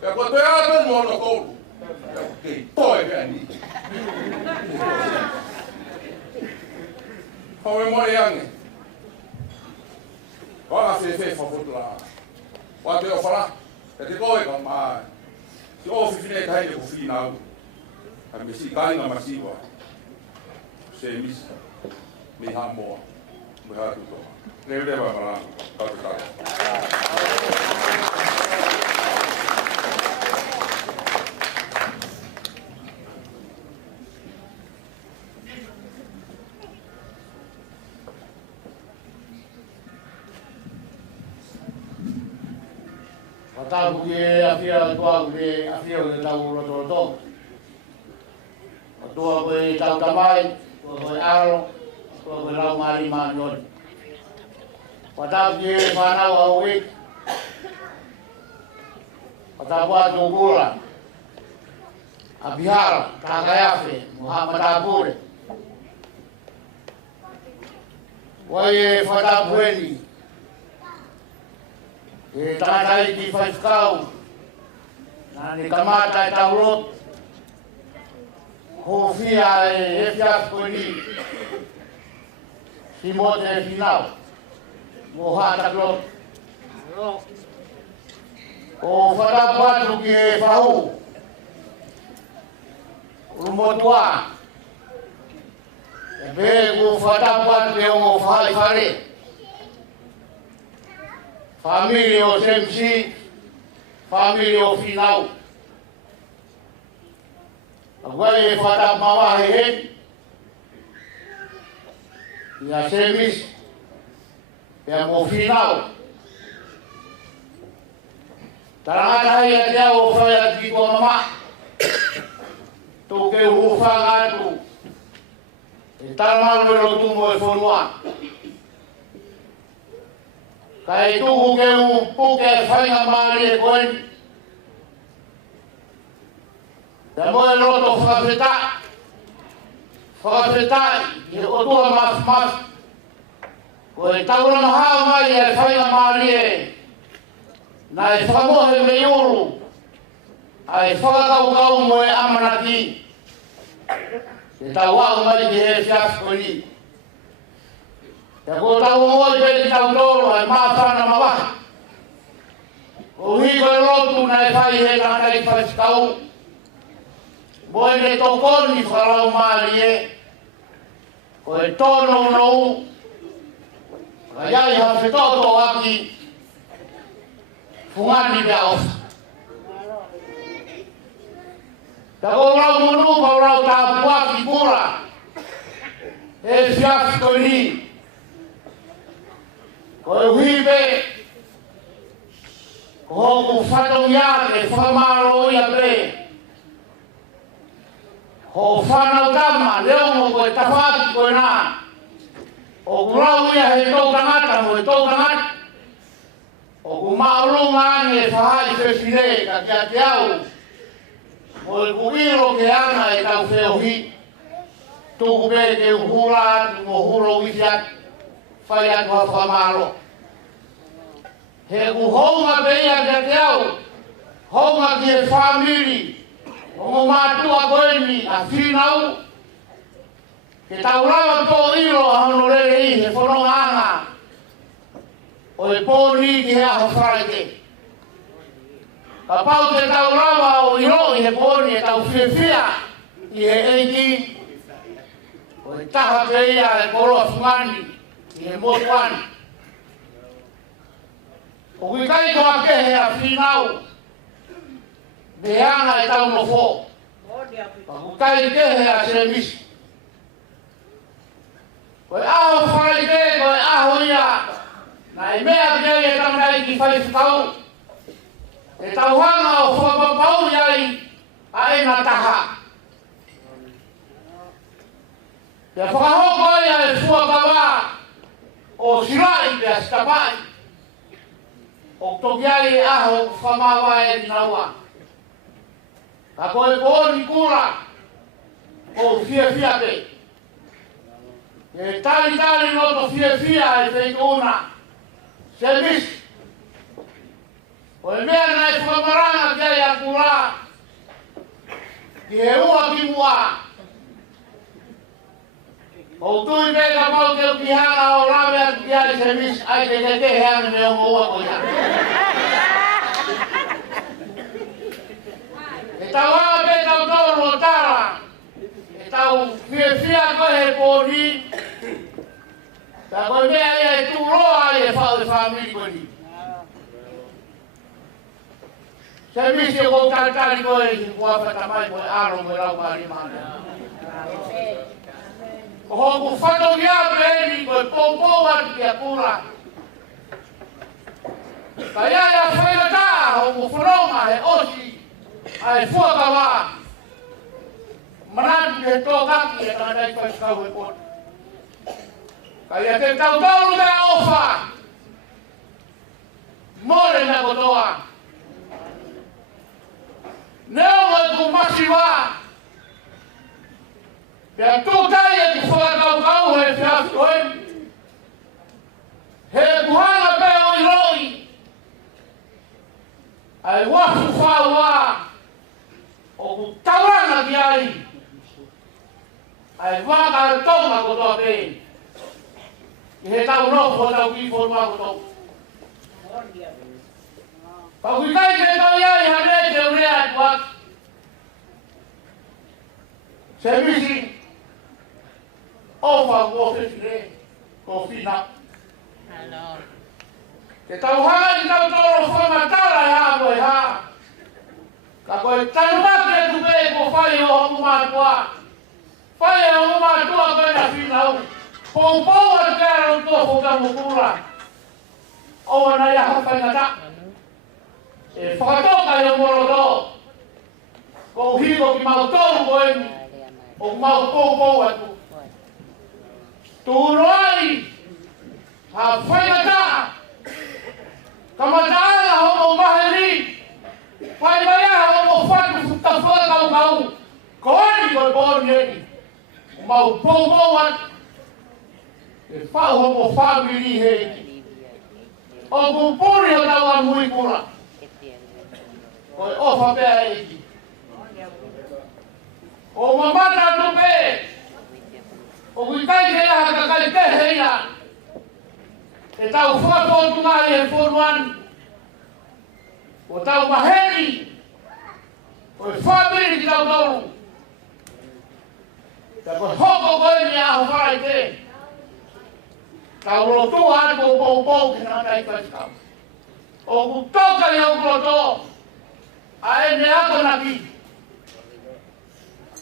Pia ko te ato mono koulu. Pia ko kei toe pia ni. Hau mori ange. Kanga whewhe hawhot la. Wa te o whara. Pia te koe ka maa. Si ofi fine kai le ko fina au. Ka me si kai nga masiwa. Se misa. Me ha moa. Me ha tuto. Ne ule wa marang. Ka te kai. Wataku ke afia tua ke afia ke tau roto. Tua ke tau tamai, tua ke aro, tua ke lau mari manyon. Wataku ke whanau aui. Wataku atu gula. Abihara, Takayafe, Muhammad Abure. Wae whataku heni. E tātai ki whaiskau, nā ni kamata e taurot, ho whia e whiasko ni, si mote e whinau, mō hātaklot. O whatapu atu ki e whahu, urumotua, e pē ku whatapu atu e o whai whare. Família o Semsi, família o Finau. Agora ele fala para ele. E a Semis é o Final. Tarangata aí até o foi aqui com a mamá. Tu que o fagado. E tarangata o tumo e forua. Kai tuku ke u puke whainga maari e koen. Te moe roto whakawhetai. Whakawhetai, i o tua mas. Ko e taura mahao mai e whainga maari e. Na e whamohe me uru. A e whakakau mo e amanaki. Te tau au mai ki he fiasko ni. Te ko tau ngoi pe ki tau toro ai māwhana mawahi. O hiko e rotu na e whai he tana i whaiskau. Mo e ne tokoni wharau maari e. Ko e tono nou. Ka iai ha whetoto aki. Fungani pia ofa. Te ko rau monu pa rau tāpu aki pura. E fiasko ni. Ko e huipe, ko hoku whatau iake, whamaro ia pe. Ho whanau tama, leongo ko e tawhaki ko e nā. O kurau ia he tau tangata mo e tau tangata. O ku maurunga ane whahai whewhire ka kia te au. Mo e kuwiro ke ana e tau wheohi. Tuku pe ke uhura atu mo huro wisiat. Whai atu ha whamaro. He ku honga peia te te au. Honga ki e whamiri. O mo mātua koeni a whinau. Ke taurawa tō iro a honorere i he whanonga anga. O e pōni ki he aho whareke. Ka pau te taurawa o iro i he pōni e tau whiwhia i he eiki. O e taha peia e koroa whungani. I he motuani. O kui kai toa kehe a whinau. Me anga e tau no fō. O kui kai kehe a Semisi. Koe aho wharai te, koe aho ia. Na e mea kei e taunai ki whai whakau. E tauhanga o whapapau iai a e na taha. Te whakahoko ia e fuakawa o sirai te askapai. O toki ai e aho whamawa e dinaua. Ka koe kōni kura o fia te. E tari no to fia e te una. Se misi. O e mea nei whamaranga kia ia kura. Ki he ua ki mua. O tui peka mau te uki hanga o rawe atu ki ai se misi. Ai te heane me o ua ko ia. E tau anga pe tau tōru o tara. E tau fia koe he pōni. Ta koe mea ia e tūroa i e whao e whamiri koe ni. Se misi e kou taritari koe i kua whatamai koe aro me rau mari mane. O hoku whato ki ape eni koe pōpō atu ki a kura. Ka ia ia whairata hoku whanonga he osi ai fuakawa. Manatu he tōkaki e tānei koe skau e kone. Ka ia te tautauru mea ofa. More mea kotoa. Neo mo ku masiwa. Pea tūtai e ku whakakau he whiawhi koe. He kuhanga pe o i roi. Ai wafu whaua. O ku tauranga ki ai. Ai waka tonga kotoa pe. I he tau nofo tau ki forma kotoa. Pau ki kai ke tau iai hane te urea atuak. Se misi ofa kuofesi re, kofina. Ke tau hanga tau toro whamatara e hapo e ha. Ka koe tanumake e tupe e ko whai o hoku mātua. Whai o hoku mātua koe na whinau. Pōpō atu kēra utua whukamukura. Owa na ia hawhaingata. E whakatoka i o moroto. Ko hiko ki mau tōru koe ni. O mau pōpō atu. Tūro ai. Ha whaingata. Kamataanga homo maheri. Whai mai aha homo whatu whutawhua kau. Koani koe pōni eni. O mau pōpō atu. E whau homo whamiri hei. O kupuri o tau amui kura. Koe ofa pea eiki. O mamata tupe. O kui kai ke aha ka kai te heina. E tau whakapotu mai e whoruani. O tau maheri. O e whamiri ki tau toru. Ta koe hoko koe ni aho wharai te. Tau rotua atu o pōpō ki nā tai kaiskau. O ku toka i au roto. A e ne ako na ki.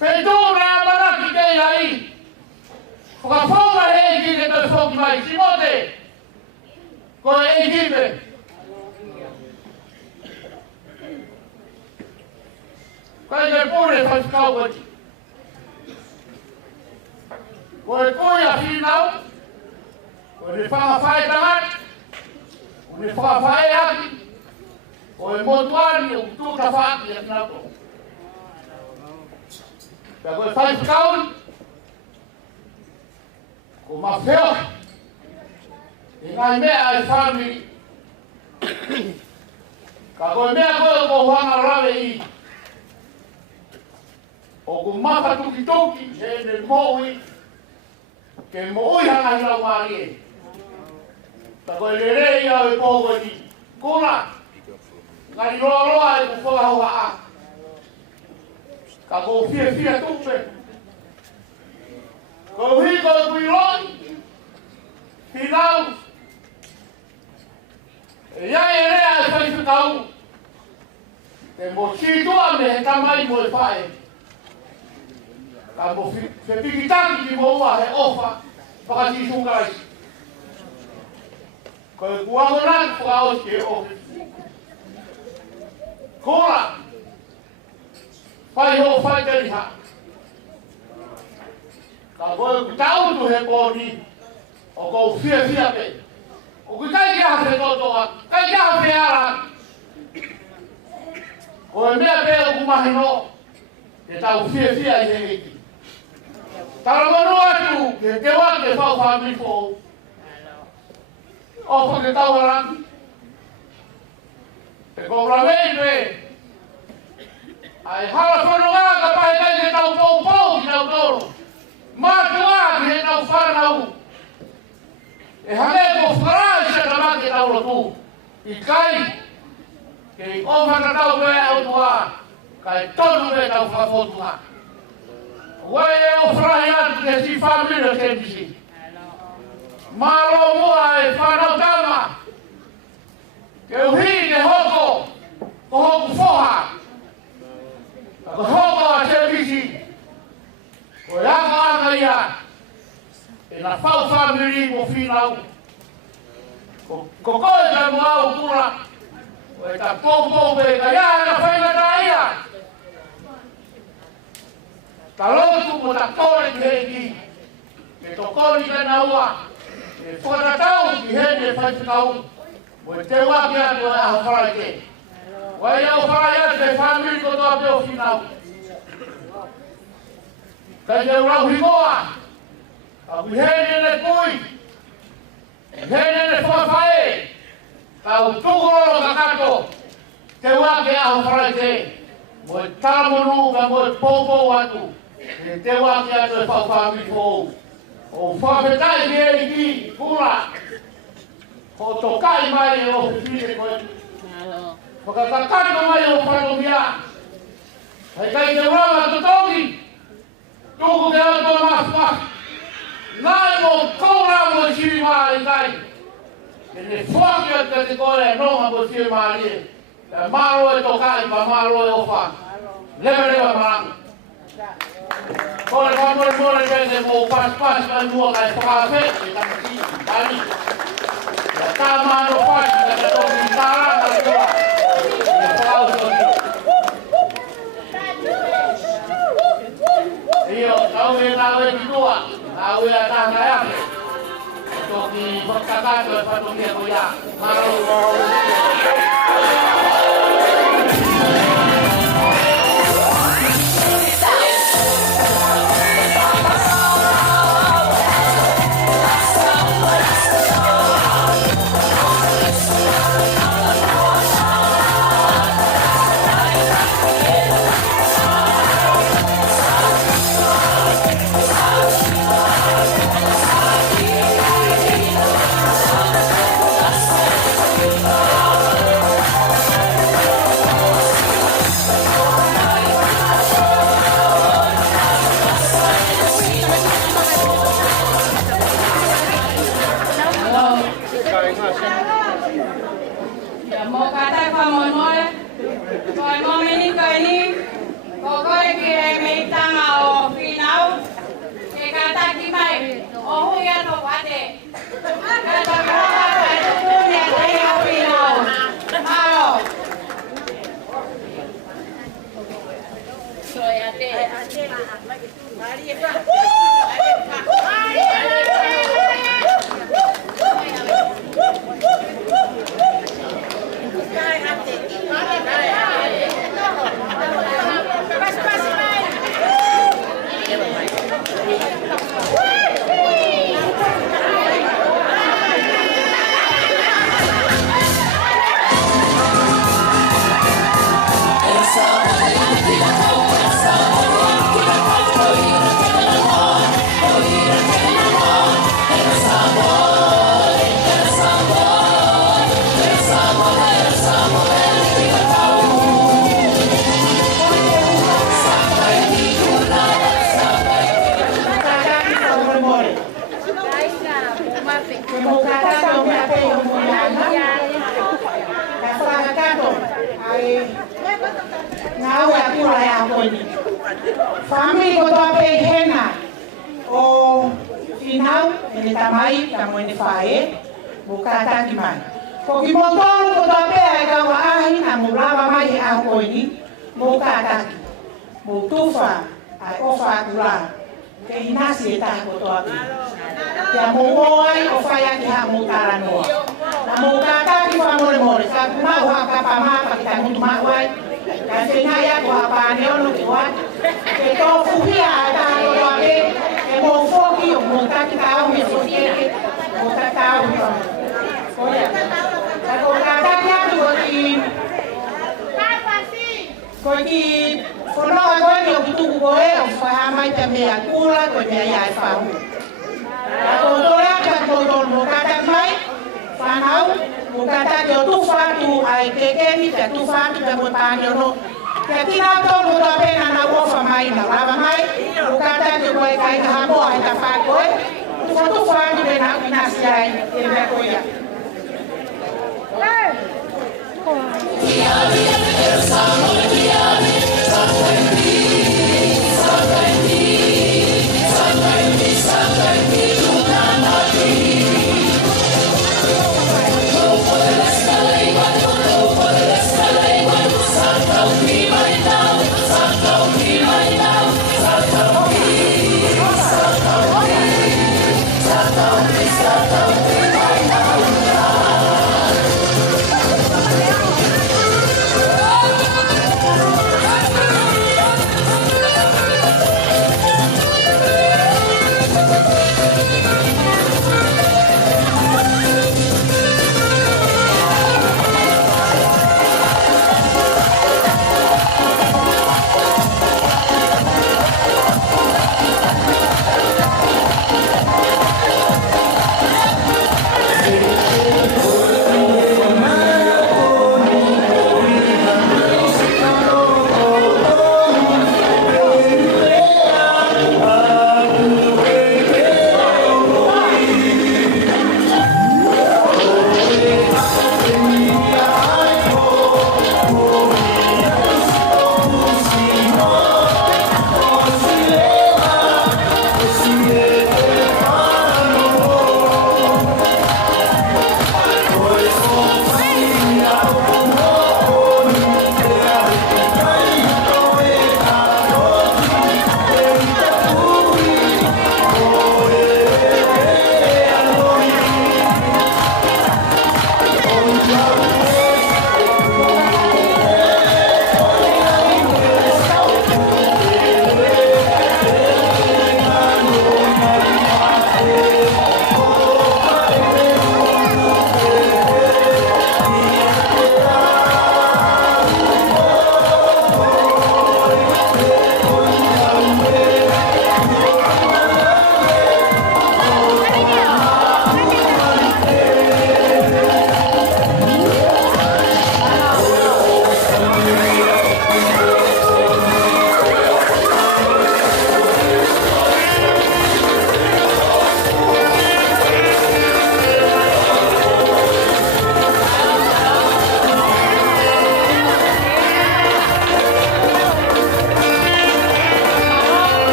Pētū me a manaki kei ai. Whakawhaunga hei ki ke toi whoki mai. Simote. Koe e kipe. Koe ke pūre whaiskau koti. Koe kuia whinau. O ne whakawhai tangat, o ne whakawhai aki, o e motuari o tūta whaki e kinato. Pea koe whai whakauri, ko mawheo, e ngai mea e whamiri. Ka koe mea koe ko hanga rawe i. O ko mawha tuki tuki, e ne moui, ke moui hanga hirau maari e. Ta koe le ia e pōko ni. Kura, ngari roa e ku whakahoa a. Ka ko fia tupe. Ko hiko e kui roi. Pinau. E iai e rea e whaifukau. Te mo chitua me he tamai mo e whae. Ka mo whipikitaki ki mo ua he ofa. Whakatisungai. Koe kuangonan whakaosi e ofi. Kura. Pai ho pai te riha. Ka koe ku tau tu he kōni. O kou fia pe. O ku kai kia he totoa. Kai kia he ara. Koe mea pe o ku mahi no. Ke tau fia i he heki. Tara manu atu. Ke te wake whau whamiri fōu. O ko ke tau harangi. Te kōra mei me. Ai hala whanua ka pahe kai ke tau pou ki tau toro. Mātua ki he tau whanau. E hame ko wharai se ka maki tau rotu. I kai. Ke i kōwhana tau me au tua. Kai tonu me tau whafotua. Wai e o wharai atu ke si whamira ke misi. Mālo mua e whanau tama. Ke uhi ke hoko. Ko hoku whoha. Ko hoko a servisi. Ko yako anga ia. E na whau whamiri mo whinau. Ko koe ka mua au kura. Ko e ta kōpō pe ka ia na whaingata ia. Ta lotu mo ta kore ki heki. Ke to kori ka na ua. E whakatatau ki hene whaitakau. Mo e te waki atu e aho wharai te. Wai au wharai atu e whamiri ko toa peo whinau. Kai te urau himoa. Ka kui hene ne kui. Hene ne whawhae. Ka u tukuroro ka kato. Te waki aho wharai te. Mo e taramonu ka mo e pōpō atu. Te waki atu e whawhamiri fōu. O whawhetai ki e ki kura. Ko tokai mai e o whiwhire koe. Whakatakato mai o whanomia. Hei kai te rawa totoki. Tuku te auto mafma. Nai mo koura mo siri maa i kai. E ne whaki atu te koe e nonga mo siri maa rie. E maro e tokai pa maro e ofa. Lewa marang. Kore whamore pene mo pas ka mua kai whakawhe. E tamaki. Ani. Tā mano whai ka te toki taranga toa. E whakau toki. Io, tau e nāwe ki toa. Nāwe a tāna ake. Toki whakakato e whatomia ko ia. Marau. Family ko to pe hena o final ele tamai ka mo ne fae bukata ki mai Ko ki montonu ko tape ai ka wa ahi na mo lava mai a ko ni mo ka ta mo tufa ai ofa kula ke inasi ta ko tape ya mo ai ofa ya ki ha mo tarano na mo ka ta ki fa mo mo ka ma wa ka pa ma pa ki ta mo ma wai ka se na ya ko pa ne ono ki wa ke to fu ya ta ko tape e mo fo ki o mo ta ki ta o me fo ki mo ta ta o ko ya Koiki fono agora o tu goe o fa mai também a cura ko me ai fa. A doutora ka doutor mo kata mai fa nau mo kata que tu fa tu ai que ni que tu fa tu mo pa no. Que tira to mo to pena na wo fa mai na lava mai. Mo kata que goe kai ka mo ai ta fa goe. Tu fa tu na na sai e me ko ya.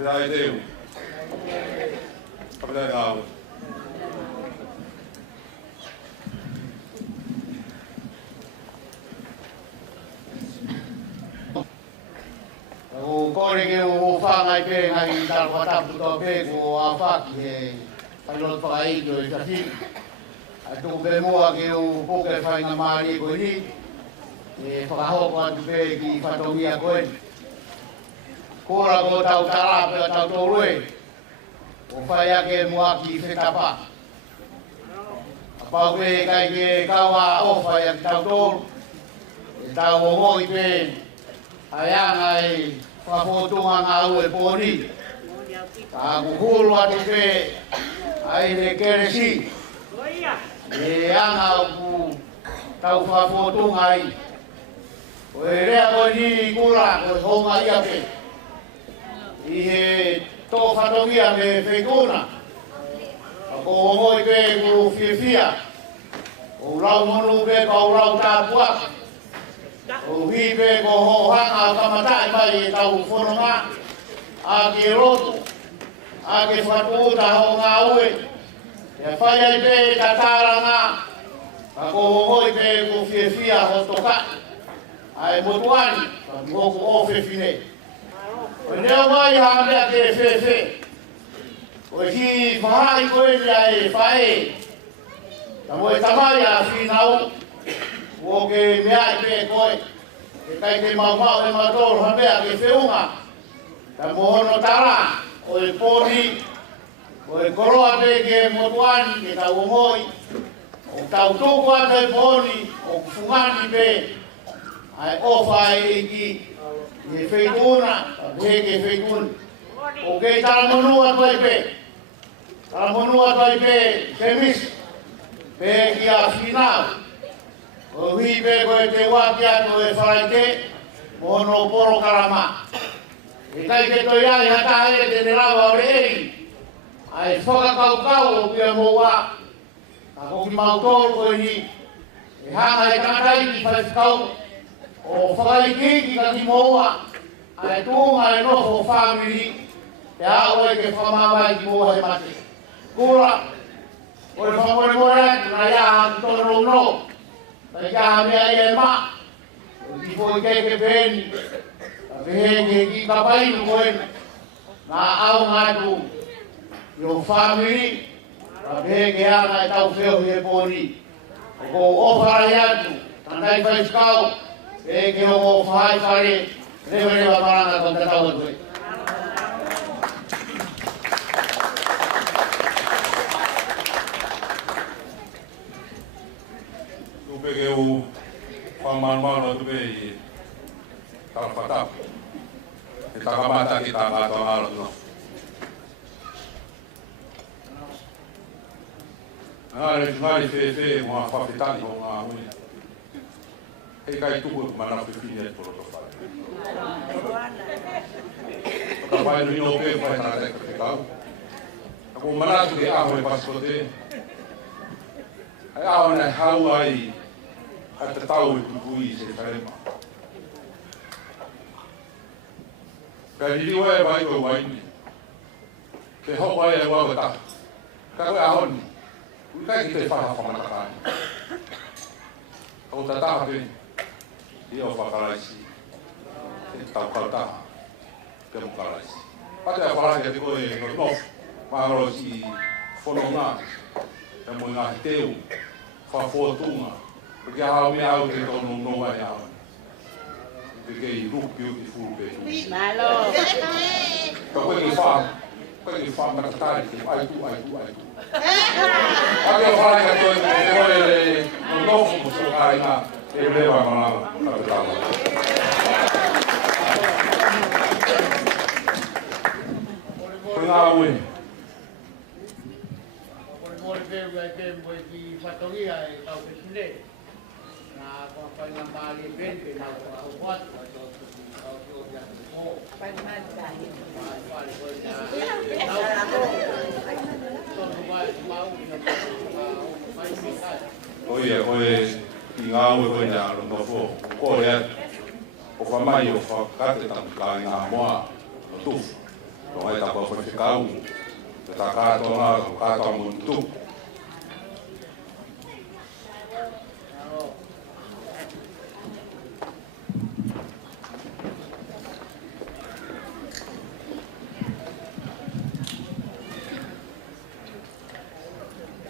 Kapita e teu. Kapita e ngāwe. O kore ke o whangai pe ngai tarwa tapu tō pe ko a whaki he whainot whakai ki o i tahi. A tō pe mua ke o poke whainga maari ko ni. E whakahoko atu pe ki whatongia koe. Kora ko tau tarape a tau tōrue. O whai ake mua ki whetapa. A pau pe kai ke kawa o whai ake tau tōru. E tau o ngoi pe. Ai anga e whapotunga ngā ue pōni. Tā kuhuru atu pe ai ne keresi. E anga ku tau whapotunga ai. O e rea koe nini kura koe honga ia pe. I he tō whatongia me whekuna. Ako omoi pe ku whiawhia. O rau monu pe kau rau tāpuaka. O hipe ko ho hanga kamatai mai e tau whanonga. A ke roto. A ke whatuuta ho ngā ue. E whai ai pe ta tāranga. A ko hoi pe ko whiawhia ho toka. Ai motuani. Ko ko o whewhine. O nea mai ha mea ke whewhe. O hi whahai koe nia e whae. Ta moe tamai a whinau. O ke mea i pe koe, ke kai te mau e matoro hapea ke whiunga. Ta mohono tara, o e pōni, o e koroa pe ke motuani, ke tau omoi, o tau tōku ata e pōni, o kufungani pe, ai ofa e ki, e whituna, ta pe ke whituni. O ke taramonua toi pe, taramonua toi pe, kemis, pe ki a whinau. O hipe koe te waki atu e wharaite, mohono poro karama. E kai ke toi ai hatahe e te rawa o rei. Ai whakakaukau o pia moa. A koki mautoro koe ni. E hanga e tangatahi ki whaifkau. O whakaiki ki kaki moa. Ai tūnga e nofo whamiri. Te ao e ke whamawai ki moa he mate. Kura, o e whamore moa atu na ia ki tono no. Ta ia mea e ma, o ki fo ke pēni, ta pēni ki ka painu koe, ngā au ngātu, i o whamiri, ta pēni ke anga e tau wheo he pōni. O ko ofara i atu, ta nai whaiskau, pēni ke o mo whai whare, rewa maranga kon te tau koe. Tupe ke u whamanmano tupe i Kalapatapu. E takamata ki tā ngātua ngāra tuna. Ngāre ngāri whewhe mua whawhetani ho ngā hui. Hei kai tuku e kumana whiwhine e poro to whare. Ka whai rino pe whai tana te kakikau. Ako manatu ke aho e paskote. Ai aho nei hau ai a te tau e kukui se wharema. Ka ririwa e vai koe waini. Ke hopa e wawe ta. Ka koe ahoni. Ui kai ki te whaha whamatakani. Kau ta taha pe. I o whakaraisi. Te tau kautaha. Ke mukaraisi. Pate a wharake te koe no nofu. Maharo si whanonga. Te mo ngā teu. Whawhotunga. Porque a hau mea au te tono noa e hau. Te kei rupi o ki furu pe tu. Malo. Ka koe ki wha. Koe ki wha matatari te aitu. Ake o whare ka toi te hoi le nofu mo so kai ngā. E rewa mananga. Ka te tawa. Koe ngā ue. Mori pēu ai pēmu e ki whatongia e tau pēsine. Nā kua whainga māli e pēnpe nā kua au watu a tau tō kia te mō. Whainga māli koe nā tōnu mai mau ki nā whainga kai. Koe i ngā ue koe nā ronofo. Kore atu. O whamai o whakate tangu kā ngā moa o tufu. Tō ai tāpua whawhikau. Tā kātonga, kātonga muntu.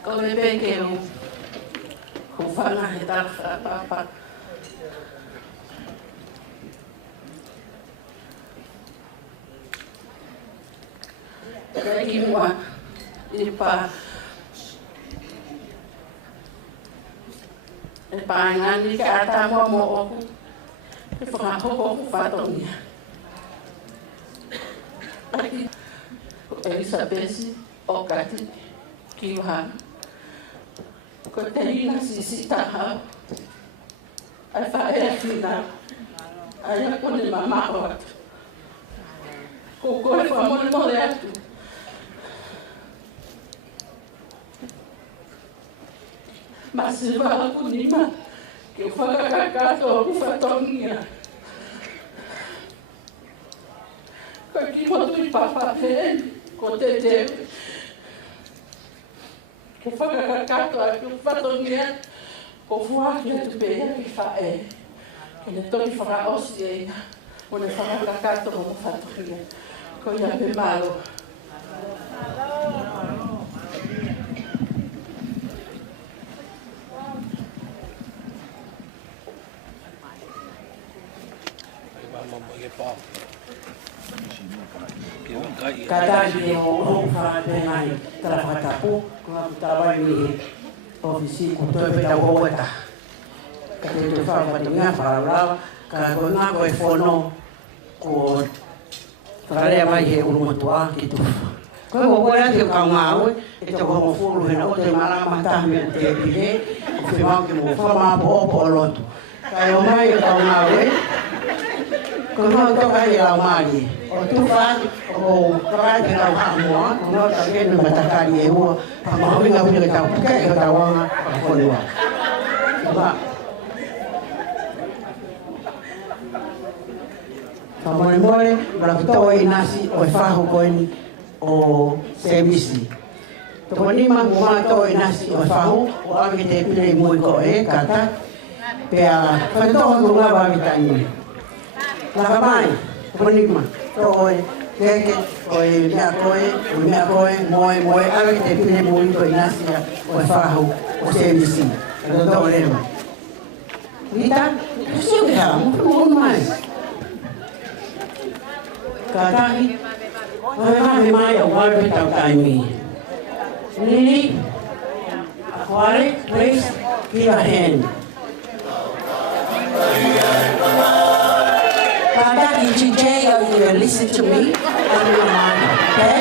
Ko me peke o whanga he tara papa. Kaya ki mua I pa ngani ka ata mua mo oku. E whakahoko oku whatongia. Aki Elisabeth o kati ki wahana. Ko te ina sisi taha, ai whae whina, ai a kone mamako atu. Ko koe whamone mole atu. Masi wala kunima, ke whakakakato o whatongia. Ko ki motu I papa hen, ko te teu. Ke whakakakato a ki whatongia, ko fuaki atu pēia ki whae. Ke ne toni whakaosi e ia, o ne whakakakato o whatongia. Ko ia pe malo. Kataki o whapengai tara whatapu, kua kutawai ni ofisi kutoe peta waweta. Kate tu whapatunga whalaulawa, ka koe ngā koe whono ko whakarea mai he urumatua ki tu. Koe wakoe ati o kaungawe, e te kohomo furu hena o te marama tahmi o te epide, o whimau ki mo whamapo opo o lotu. Kai o mai o kaungawe, ko no toka I lau mari. O tufa o toka I lau hamoa, ko no ta kenu matakari e hua, pa mahoinga huni ka tau puke e ka wanga pa konua. Ba. Pa mole mole, mara kutoa I nasi o e whahu koeni o semisi. Toko nima nguma toa I nasi o e whahu, o awe te pile I mui ko e kata, pea whatoa nguma wawi tani. Laka mai, konima, toi, keke, mea koe, moe, ala ki te pine mui ko inasia o e whahu o semisi. Kato tō rewa. Rita, kusio ke haa, muku mai. Ka tahi, hae mai o wawe tau taimi. Nini, akware, please, give a hand. Kataki GJ, are you going to listen to me? Okay?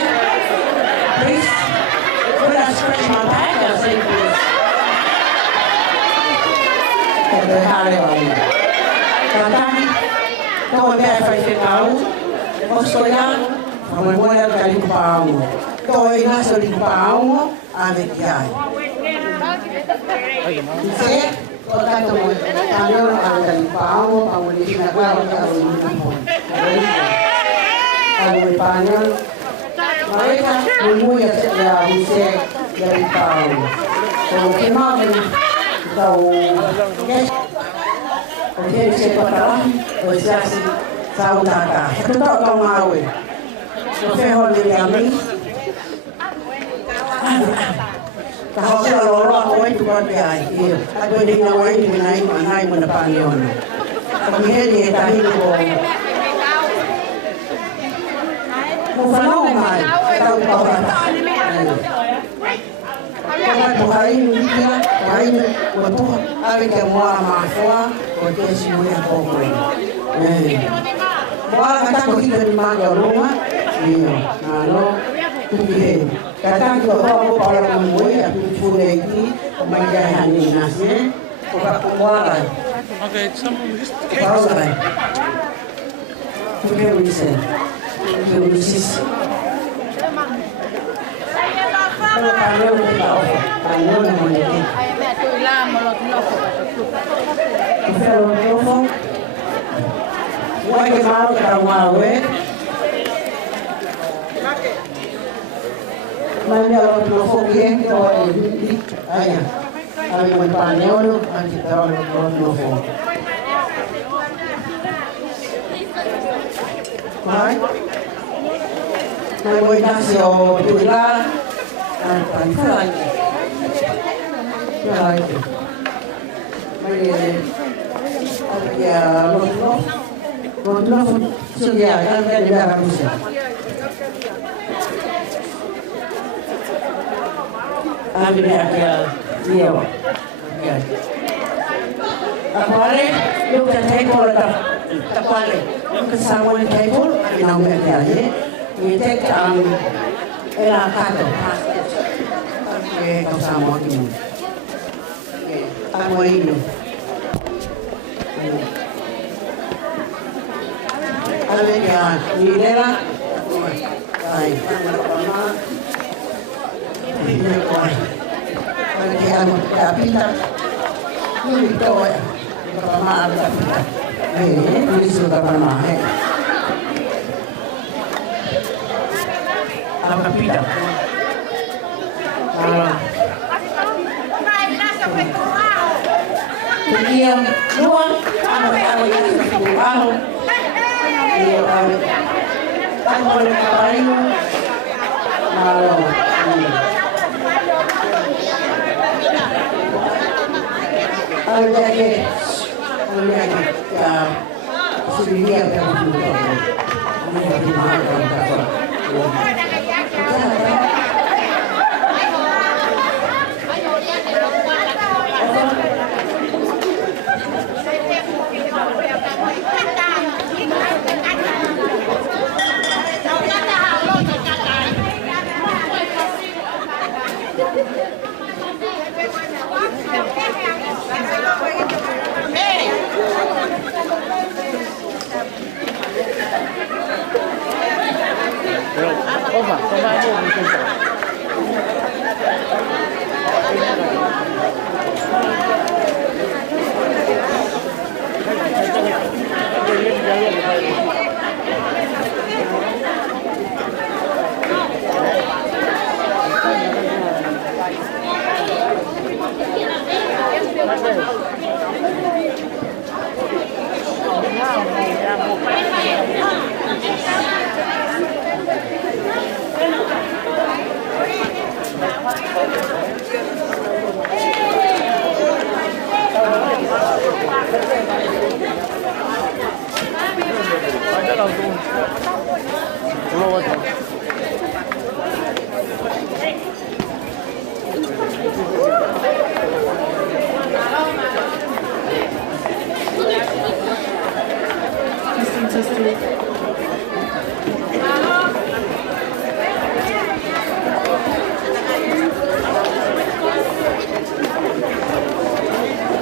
Please, when I scratch my back, I'll say please. Okay, hallelujah. Kataki, tō mea whai whekau, osto ia, whamai moea ka liku pāongo. Tō I nasa liku pāongo, ave ki ai. Ise, o tato mo, tānoro ave ka liku pāongo, pāongo ni hina kua ka o liku pāongo. Alu Panyol, mereka mempunyai ya bisa dari tahu. Kalau kemarin tahu, kemudian sekolah organisasi saudara. Itu tak kau mahu. Profesor Liliami, tahu kalau orang awak itu kan biaya. Ada yang awak ini menai menepanion. Kemudian dia tahu itu. Whanau mai, tau taurata. Kama tuhai nukia, tuhai nukia, awe ke moa mafua, o te simuia koko. Moa katako hita ni maa kia runga, iyo, nalo, tukihe. Kataki o hoa paula kumui, a tufune iki, o mai kia hani nasi, o kakumoa rai. Okay, someone just Paula rai. Tukihe unise. Ulises. Kalau kalian kita kalian mengerti. Kalau wai ke mau kita mawe. Mas ela não foi bem, aí, aí o panelo, antes estava no fogo. Vai. Mas vou dar se eu tu lá, aí fala aqui. Fala aqui. Mas ya lo sudah kan dah habis. Ambil dia dia. Apalagi lu kan table apalagi kesama di table kita nak dia ni. Kita era kado. Kau sama tu. Aku ini. Ada yang ni dah. Ay, ini kau. Ada yang kapita. Ini kau. Pertama ada kapita. Ini sudah pertama. Ada kapita. Kemudian luang, ada yang berubah. Dia tak boleh kembali. Malu. Ada lagi, ya sudah dia berubah.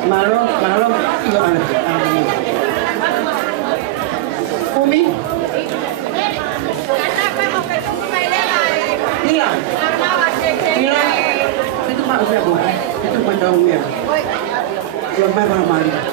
Malam itu mana? Umi? Hilang. Hilang. Itu mak siapa? Itu macam Umi. Belum main malam-malam.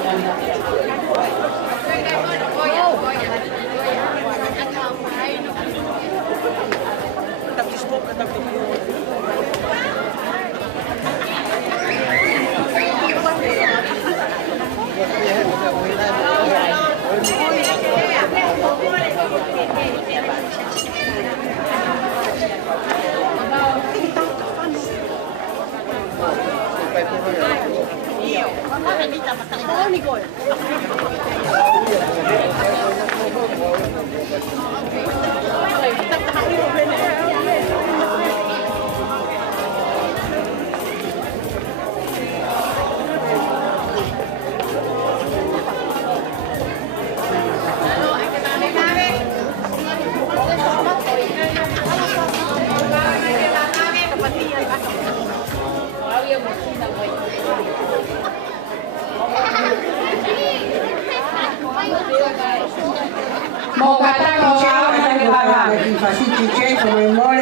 Mau kata kau ada di mana? Fasih cincin sama mall,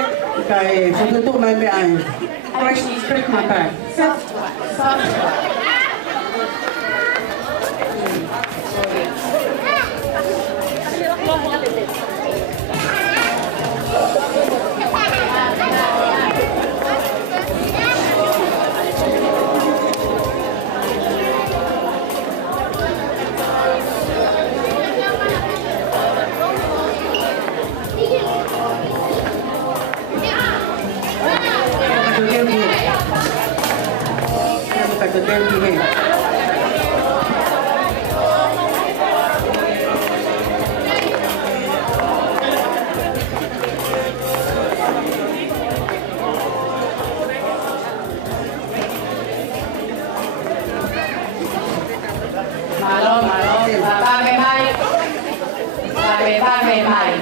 kayak tutup main main. Fresh makan. kata tempi he. Malo, pakai mai.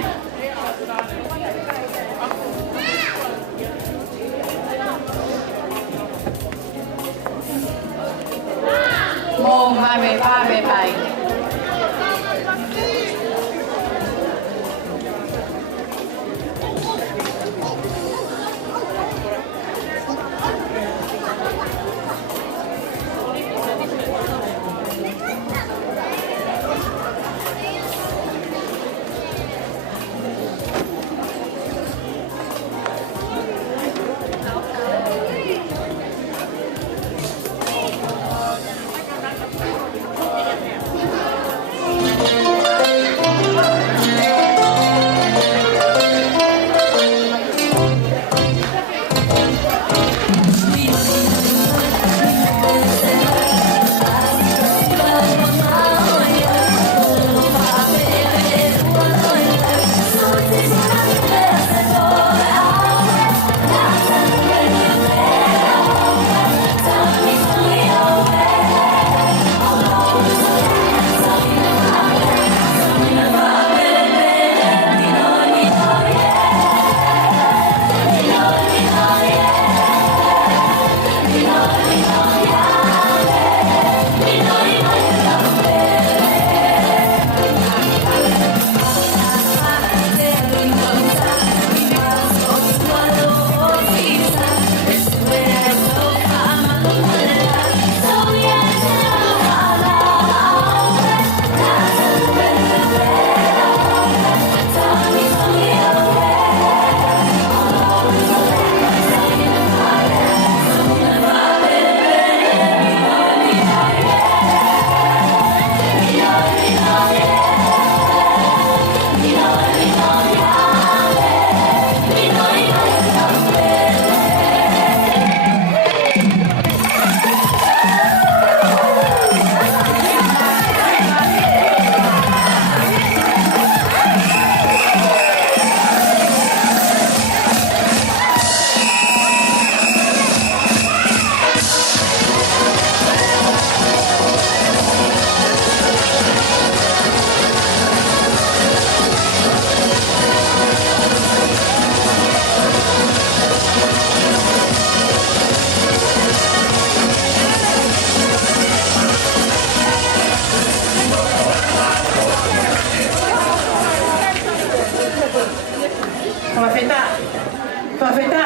Mồm hai bài.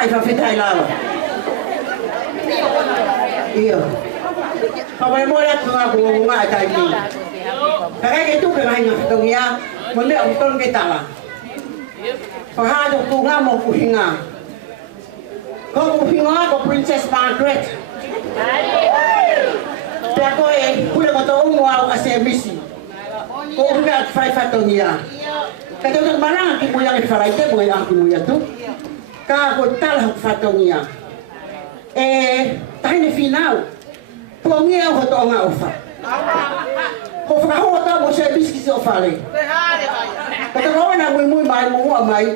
Fafetai lava. Iya. Kalau mau lihat bunga tadi. Kakak itu kena ingat dunia, mana untung kita lah. Pahadu bunga mau kuhinga. Kau kuhinga kau Princess Margaret. Tapi kau boleh kau tahu mau asal misi. Kau lihat fatonia. Kata orang mana kimu yang difalai tu, boleh kimu yang tu. Kau tahu fatonia. Tahu ni final. Pongia o to nga ofa. Ko fa ho ta mo se biski so fale. Kata ko na muy mai mo mai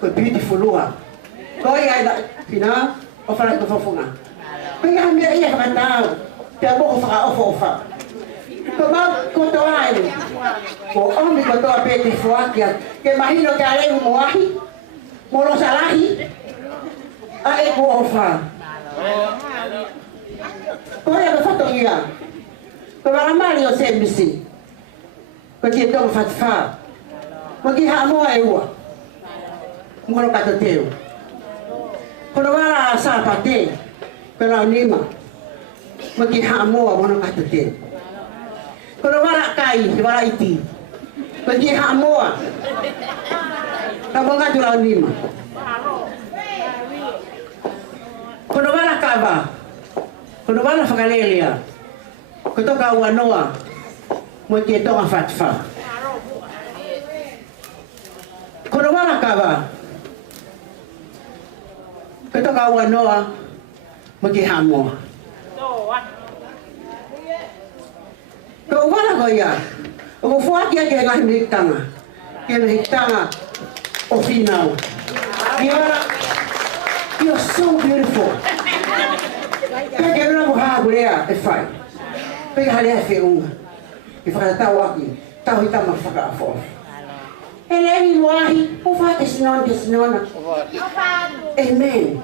ko beautiful lua. Ko ia da fina o fa ko funga. Ko ia me ia fa ta. Te mo fa ofa. Ko ba ko to ai. Ko omi ko to pe te fuakia. Que imagino que ale mo ahi. Mo lo salahi. Ai ko ofa. Kau yang berfoto dia, kau orang mana yang saya mesti, kau dia dong fatfa, kau dia hamu ayuh, kau nak kata teu, kau orang asal pate, kau orang lima, kau dia hamu kau nak kata teu, kau orang kai, kau orang iti, kau dia hamu, kau orang tu orang lima, kau orang kaba. Kono wala fakalelia. Koto ka wanoa. Mo ti to fatfa. Kono wala kaba. Koto ka wanoa. Mo ti hamo. Ko wala ko ia. O fua kia ke ngai mitanga. Ke mitanga o finau. You're so beautiful. Ke ra mo ha gurea e fai. Pe hale fe unga. E fa tau aki. Tau ita ma faka afo. Ele ni wahi, o fa te sinona. Amen.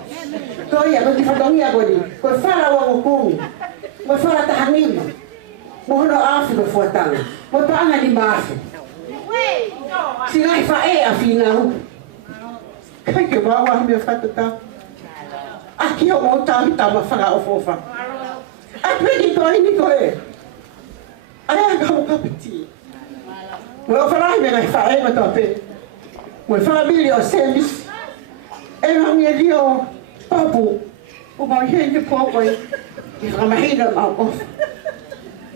Ko ia ko ti fa tongia ko ni. Ko fala wa ko. Mo fala ta hanima. Mo no afi ko fuatanga. Mo pa anga di maafi. Sinai fa e a finau. Kai ke wawa me fa ta. Aqui eu vou estar a falar o fofa. Aqui que tô indo é. Aí acabou o capítulo. Vou falar me vai falar mas tô bem. Vou falar bem o serviço. Eu não me dio papo. O meu gente pouco aí. E a minha mal.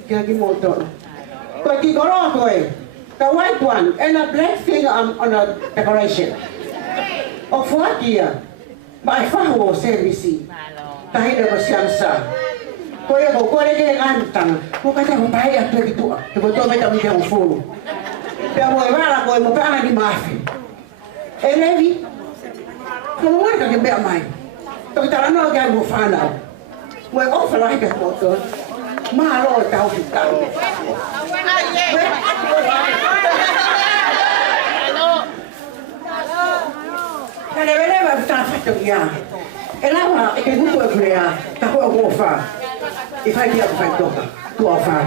Que aqui motor. Porque coloco é. The white one and a black thing on a decoration. O fuatia. Mai fahu o servisi. Tahi na siamsa. Ko ia ko lege ngantang. Ko kata ko pai a pe tu. Ko to me ta mi te fulu. Pe mo wala ko mo pa ni mafi. Elevi. Ko mo ka ke be mai. To ta no ga mo fana. Mo o fa lai ka ko to. Ma lo ta u ta. Kale vele va sta fatto via. E là è che tutto è crea, da quello che fa. E fai via fai dopo. Tu lo fai.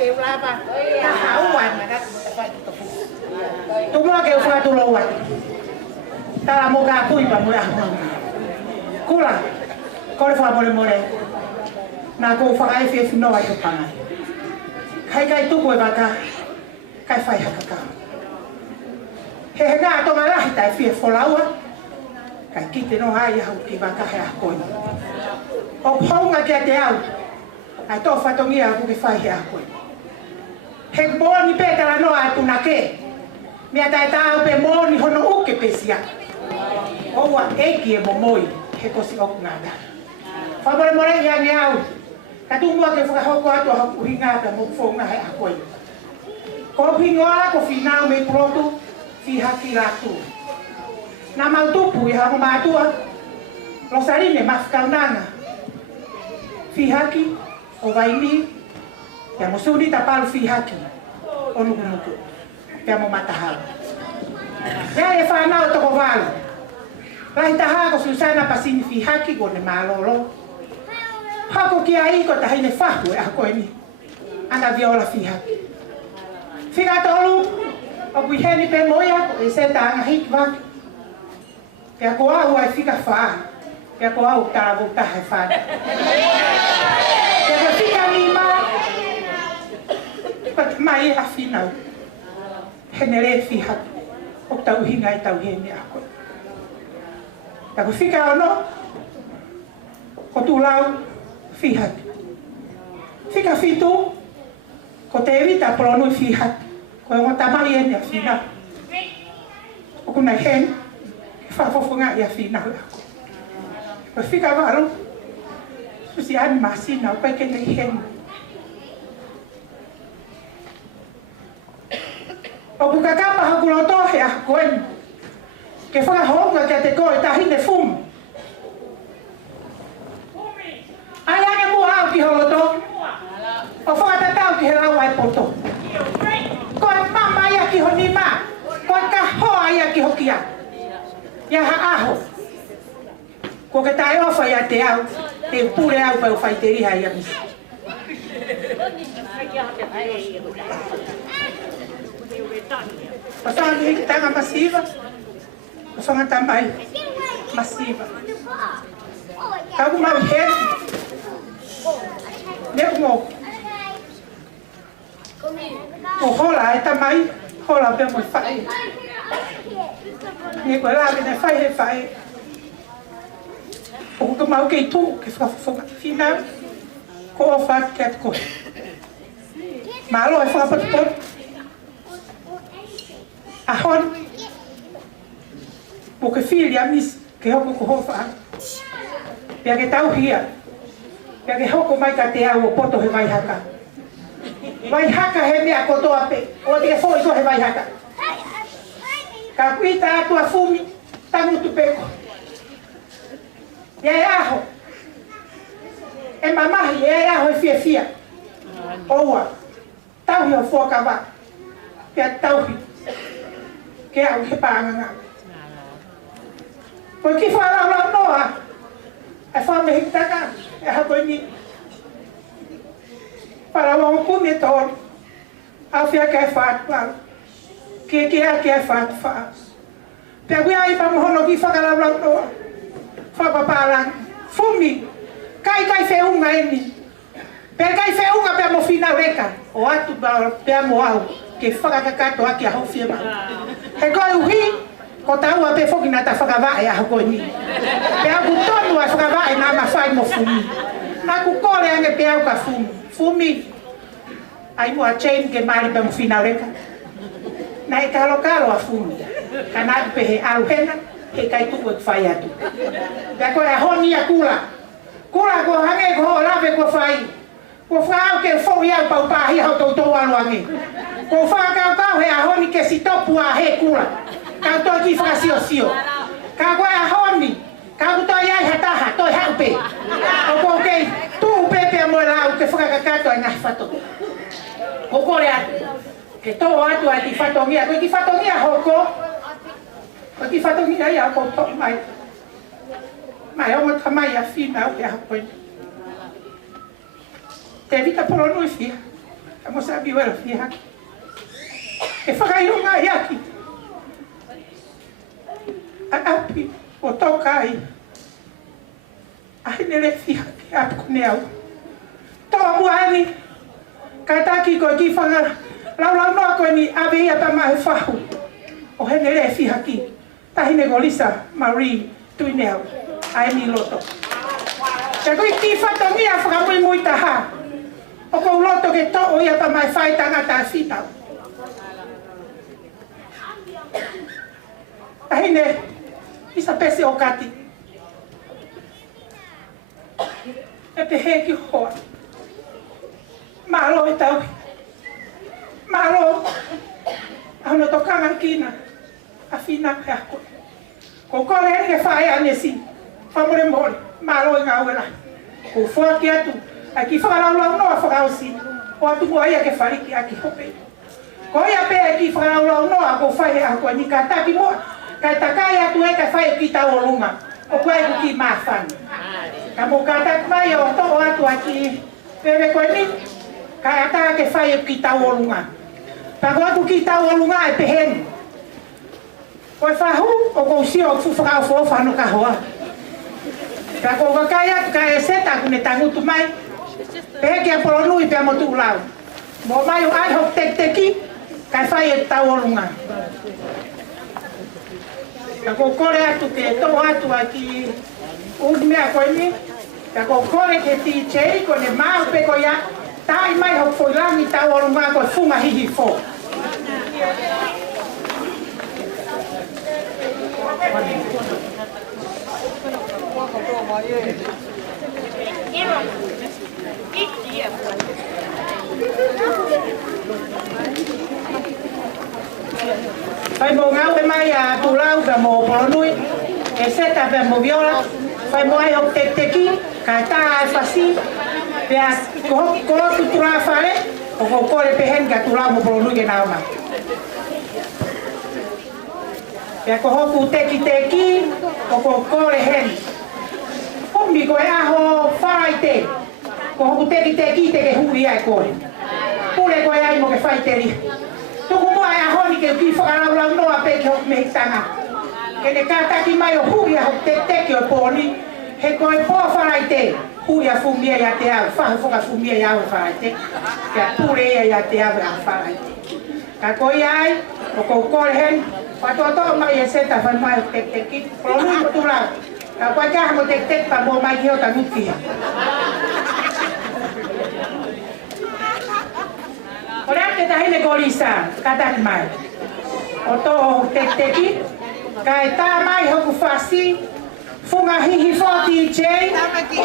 ke ulapa ta hauan na tu mo ke fa tu lo wa ta mo ga pui pa mo ya kula ko le fa mo le na ko fa ai fe no ai to pa kai tu ko ba ka kai fa ya ka he ga to mala ta fe fo laua kai kite no ai ha ki ba ka ha ko o ponga ke te au a to fatongia ku ke fa ya ko he boni peta no a tu na ke mi ata ta pe moni hono u ke pesia o wa e ki e momoi he ko si ok nada fa bole more ya ni au ka tu mo ke fa ho ko to ha ku hinga ta mo fo na ha ko ko pingoa ko final me proto fi hakiratu na mautupu ya mo matua lo sarine mafkaunana fi haki o vaini ya mo sudi tapal fi haki o nuku ya mo matahal ya e fa na to ko val lai taha ko Susana pasini fi haki ko ne malolo ha ko ki ai ko tahine fa ko a ko ni ana viola fi haki fica tolu o buheni pe moia e senta nga hikva ya ko au ai fica fa ya ko au ta volta ha fa ya fica lima pat mai a final henere fi haki o tau hinga i tau hene a ko ta ko fica ono ko tu lau fi haki fica fitu ko te evita prono fi hat ko mo tamai ene fina o kuna hen fa fo nga ya fina ko fica valo susi ani masina ko ke ne hen o buka kapa ha kulo to ya ko en ke fa ho nga ke te ko ta hine fum aya ne mo ha ki ho to o fa ta tau ki hela wai poto ko mama ya ki honima ko ka ho ya ki hokia ya ha aho ko ke tai o fa ya te au te pure au pa o faiteri ha ya mis pasang ni tanga masiva pasang tambay masiva kagu ma he ne mo o hola e tamai hola pe mo fai ni ko la ke fai he fai o ko mau ke tu ke fa final ko fa ket ko malo e fa pat pot a hon o ke filha mis ke ho ko fa pe ke tau hia pe ke ho ko mai ka te au o poto he vai haka vai haka he mea kotoa pe o te foi ko he vai haka ka kuita tua fumi tangu tu peko ya aho e mamahi e aho e fia oua tau hi o foka ba pe tau hi ke au he panga ko ki fa la noa e fa me hitaka e ha ko ni para o comer todo a fia que é fato que é fato pego aí para morrer no que faga lá no fa para fumi cai fe unga eni pega fe unga pe mo final reka o atu pe mo au que faga kakato aqui a hofia ba he go uhi ko tau a pe foki na ta faga vai a ko ni pe a butonu a faga vai na ma fai mo fumi na ku kole ange pe au ka fumi ai mo a chain ke mari pe mo final reka na e kalo a fumi kana pe he au hena he kai tu ko fai atu pe ko a honi a kula ko hange ko lave ko fai ko fa ke fo ia pa pa hi ha to alo ange ko fa ka he a honi ke si topu a he kula ka to ki fa sio ka ko a honi ka to ia hata ha to ha pe ko ke tu pe mo la ke fa ka to na fato ko le que todo atu a ti fatongia ko ti fatongia hoko ko ti fatongia ya ko to mai o mo tamai a fina o ya ko te vita por no fia Amo sabi wala fiha. E whakairo ngā iaki. A api o tokai. Ai nere fiha ki atu kune au. Toa muani. Kai taki koe ki whanga. Lau noa koe ni awe ia ta mahe whahu. O he nere fiha ki. Tahine ko Lisa Marie tuine au. Ai ni loto. Te koe ki whatongia whakamui mui taha. O kou loto ke to o ia ta mai whai tangata whitau. Tahine, isa pese o kati. E te he ki hoa. Malo e tau. Malo. Ahono tokanga kina. A fina e ako. Ko kore eri ke whae anesi. Whamore mole. Malo e ngā uela. Ko fua ki atu. Ai ki whakaraulau noa whakausi. O atu ko aia ke whariki a ki hope. Ko ia pe e ki whakaraulau noa ko whae a koe ni ka taki moa. Kai takai atu e ka whae ki tau o lunga. O koe ku ki mawhani. Ka mo ka taki mai o to o atu a ki pewe koe ni. Kai ata ke whae ki tau o lunga. Pa ko atu ki tau o lunga e peheni. Koe whahu o kou sio o whukau whofa no ka hoa. Ka kou kakai atu ka e seta kune tangutu mai. Pehe ki a polonui pe a motu lau. Mo mai o ai hok tek teki, kai whai e tau o lunga. Ka kou kore atu ke tō atu a ki udi mea koe ni. Ka kou kore ke ti chei kone mau pe koe ia. Tai mai hok whoilangi tau o lunga koe funga hihi fō. Fai mo ngau e mai a tulau ka mo polonui. E seta pe mo viola. Fai mo ai hok tek teki. Ka ta ai fasi. Pea ko tutura whare. O ko kore pehen ka tulau mo polonui ke nao mai. Pea ko hoku teki teki. O ko kore hen. Hombi ko e aho wharai te. Ko hoku teki teki te ke hui ai kore. Pule ko e ai mo ke whai teri. Tuku mua e ahoni ke ki whakaraulau noa pe ke hoku mehitanga. Ke ne kātaki mai o hui a hoku teki o pōni. He koe pō wharai te. Hui a fumia ia te au. Whahu whaka fumia ia au e wharai te. Kia pule ia te au e a wharai te. Ka koe ai, o kou kore hen. Watoa toa mai e seta whai mai o teki. Polonui mo tulau. Ka koe kaha mo teki pa mua mai ki o tangutia. Ora te tahine ko Lisa, kataki mai. O tō teki, kai tā mai hoku whasi, funga hihi whoti i chei, kataki.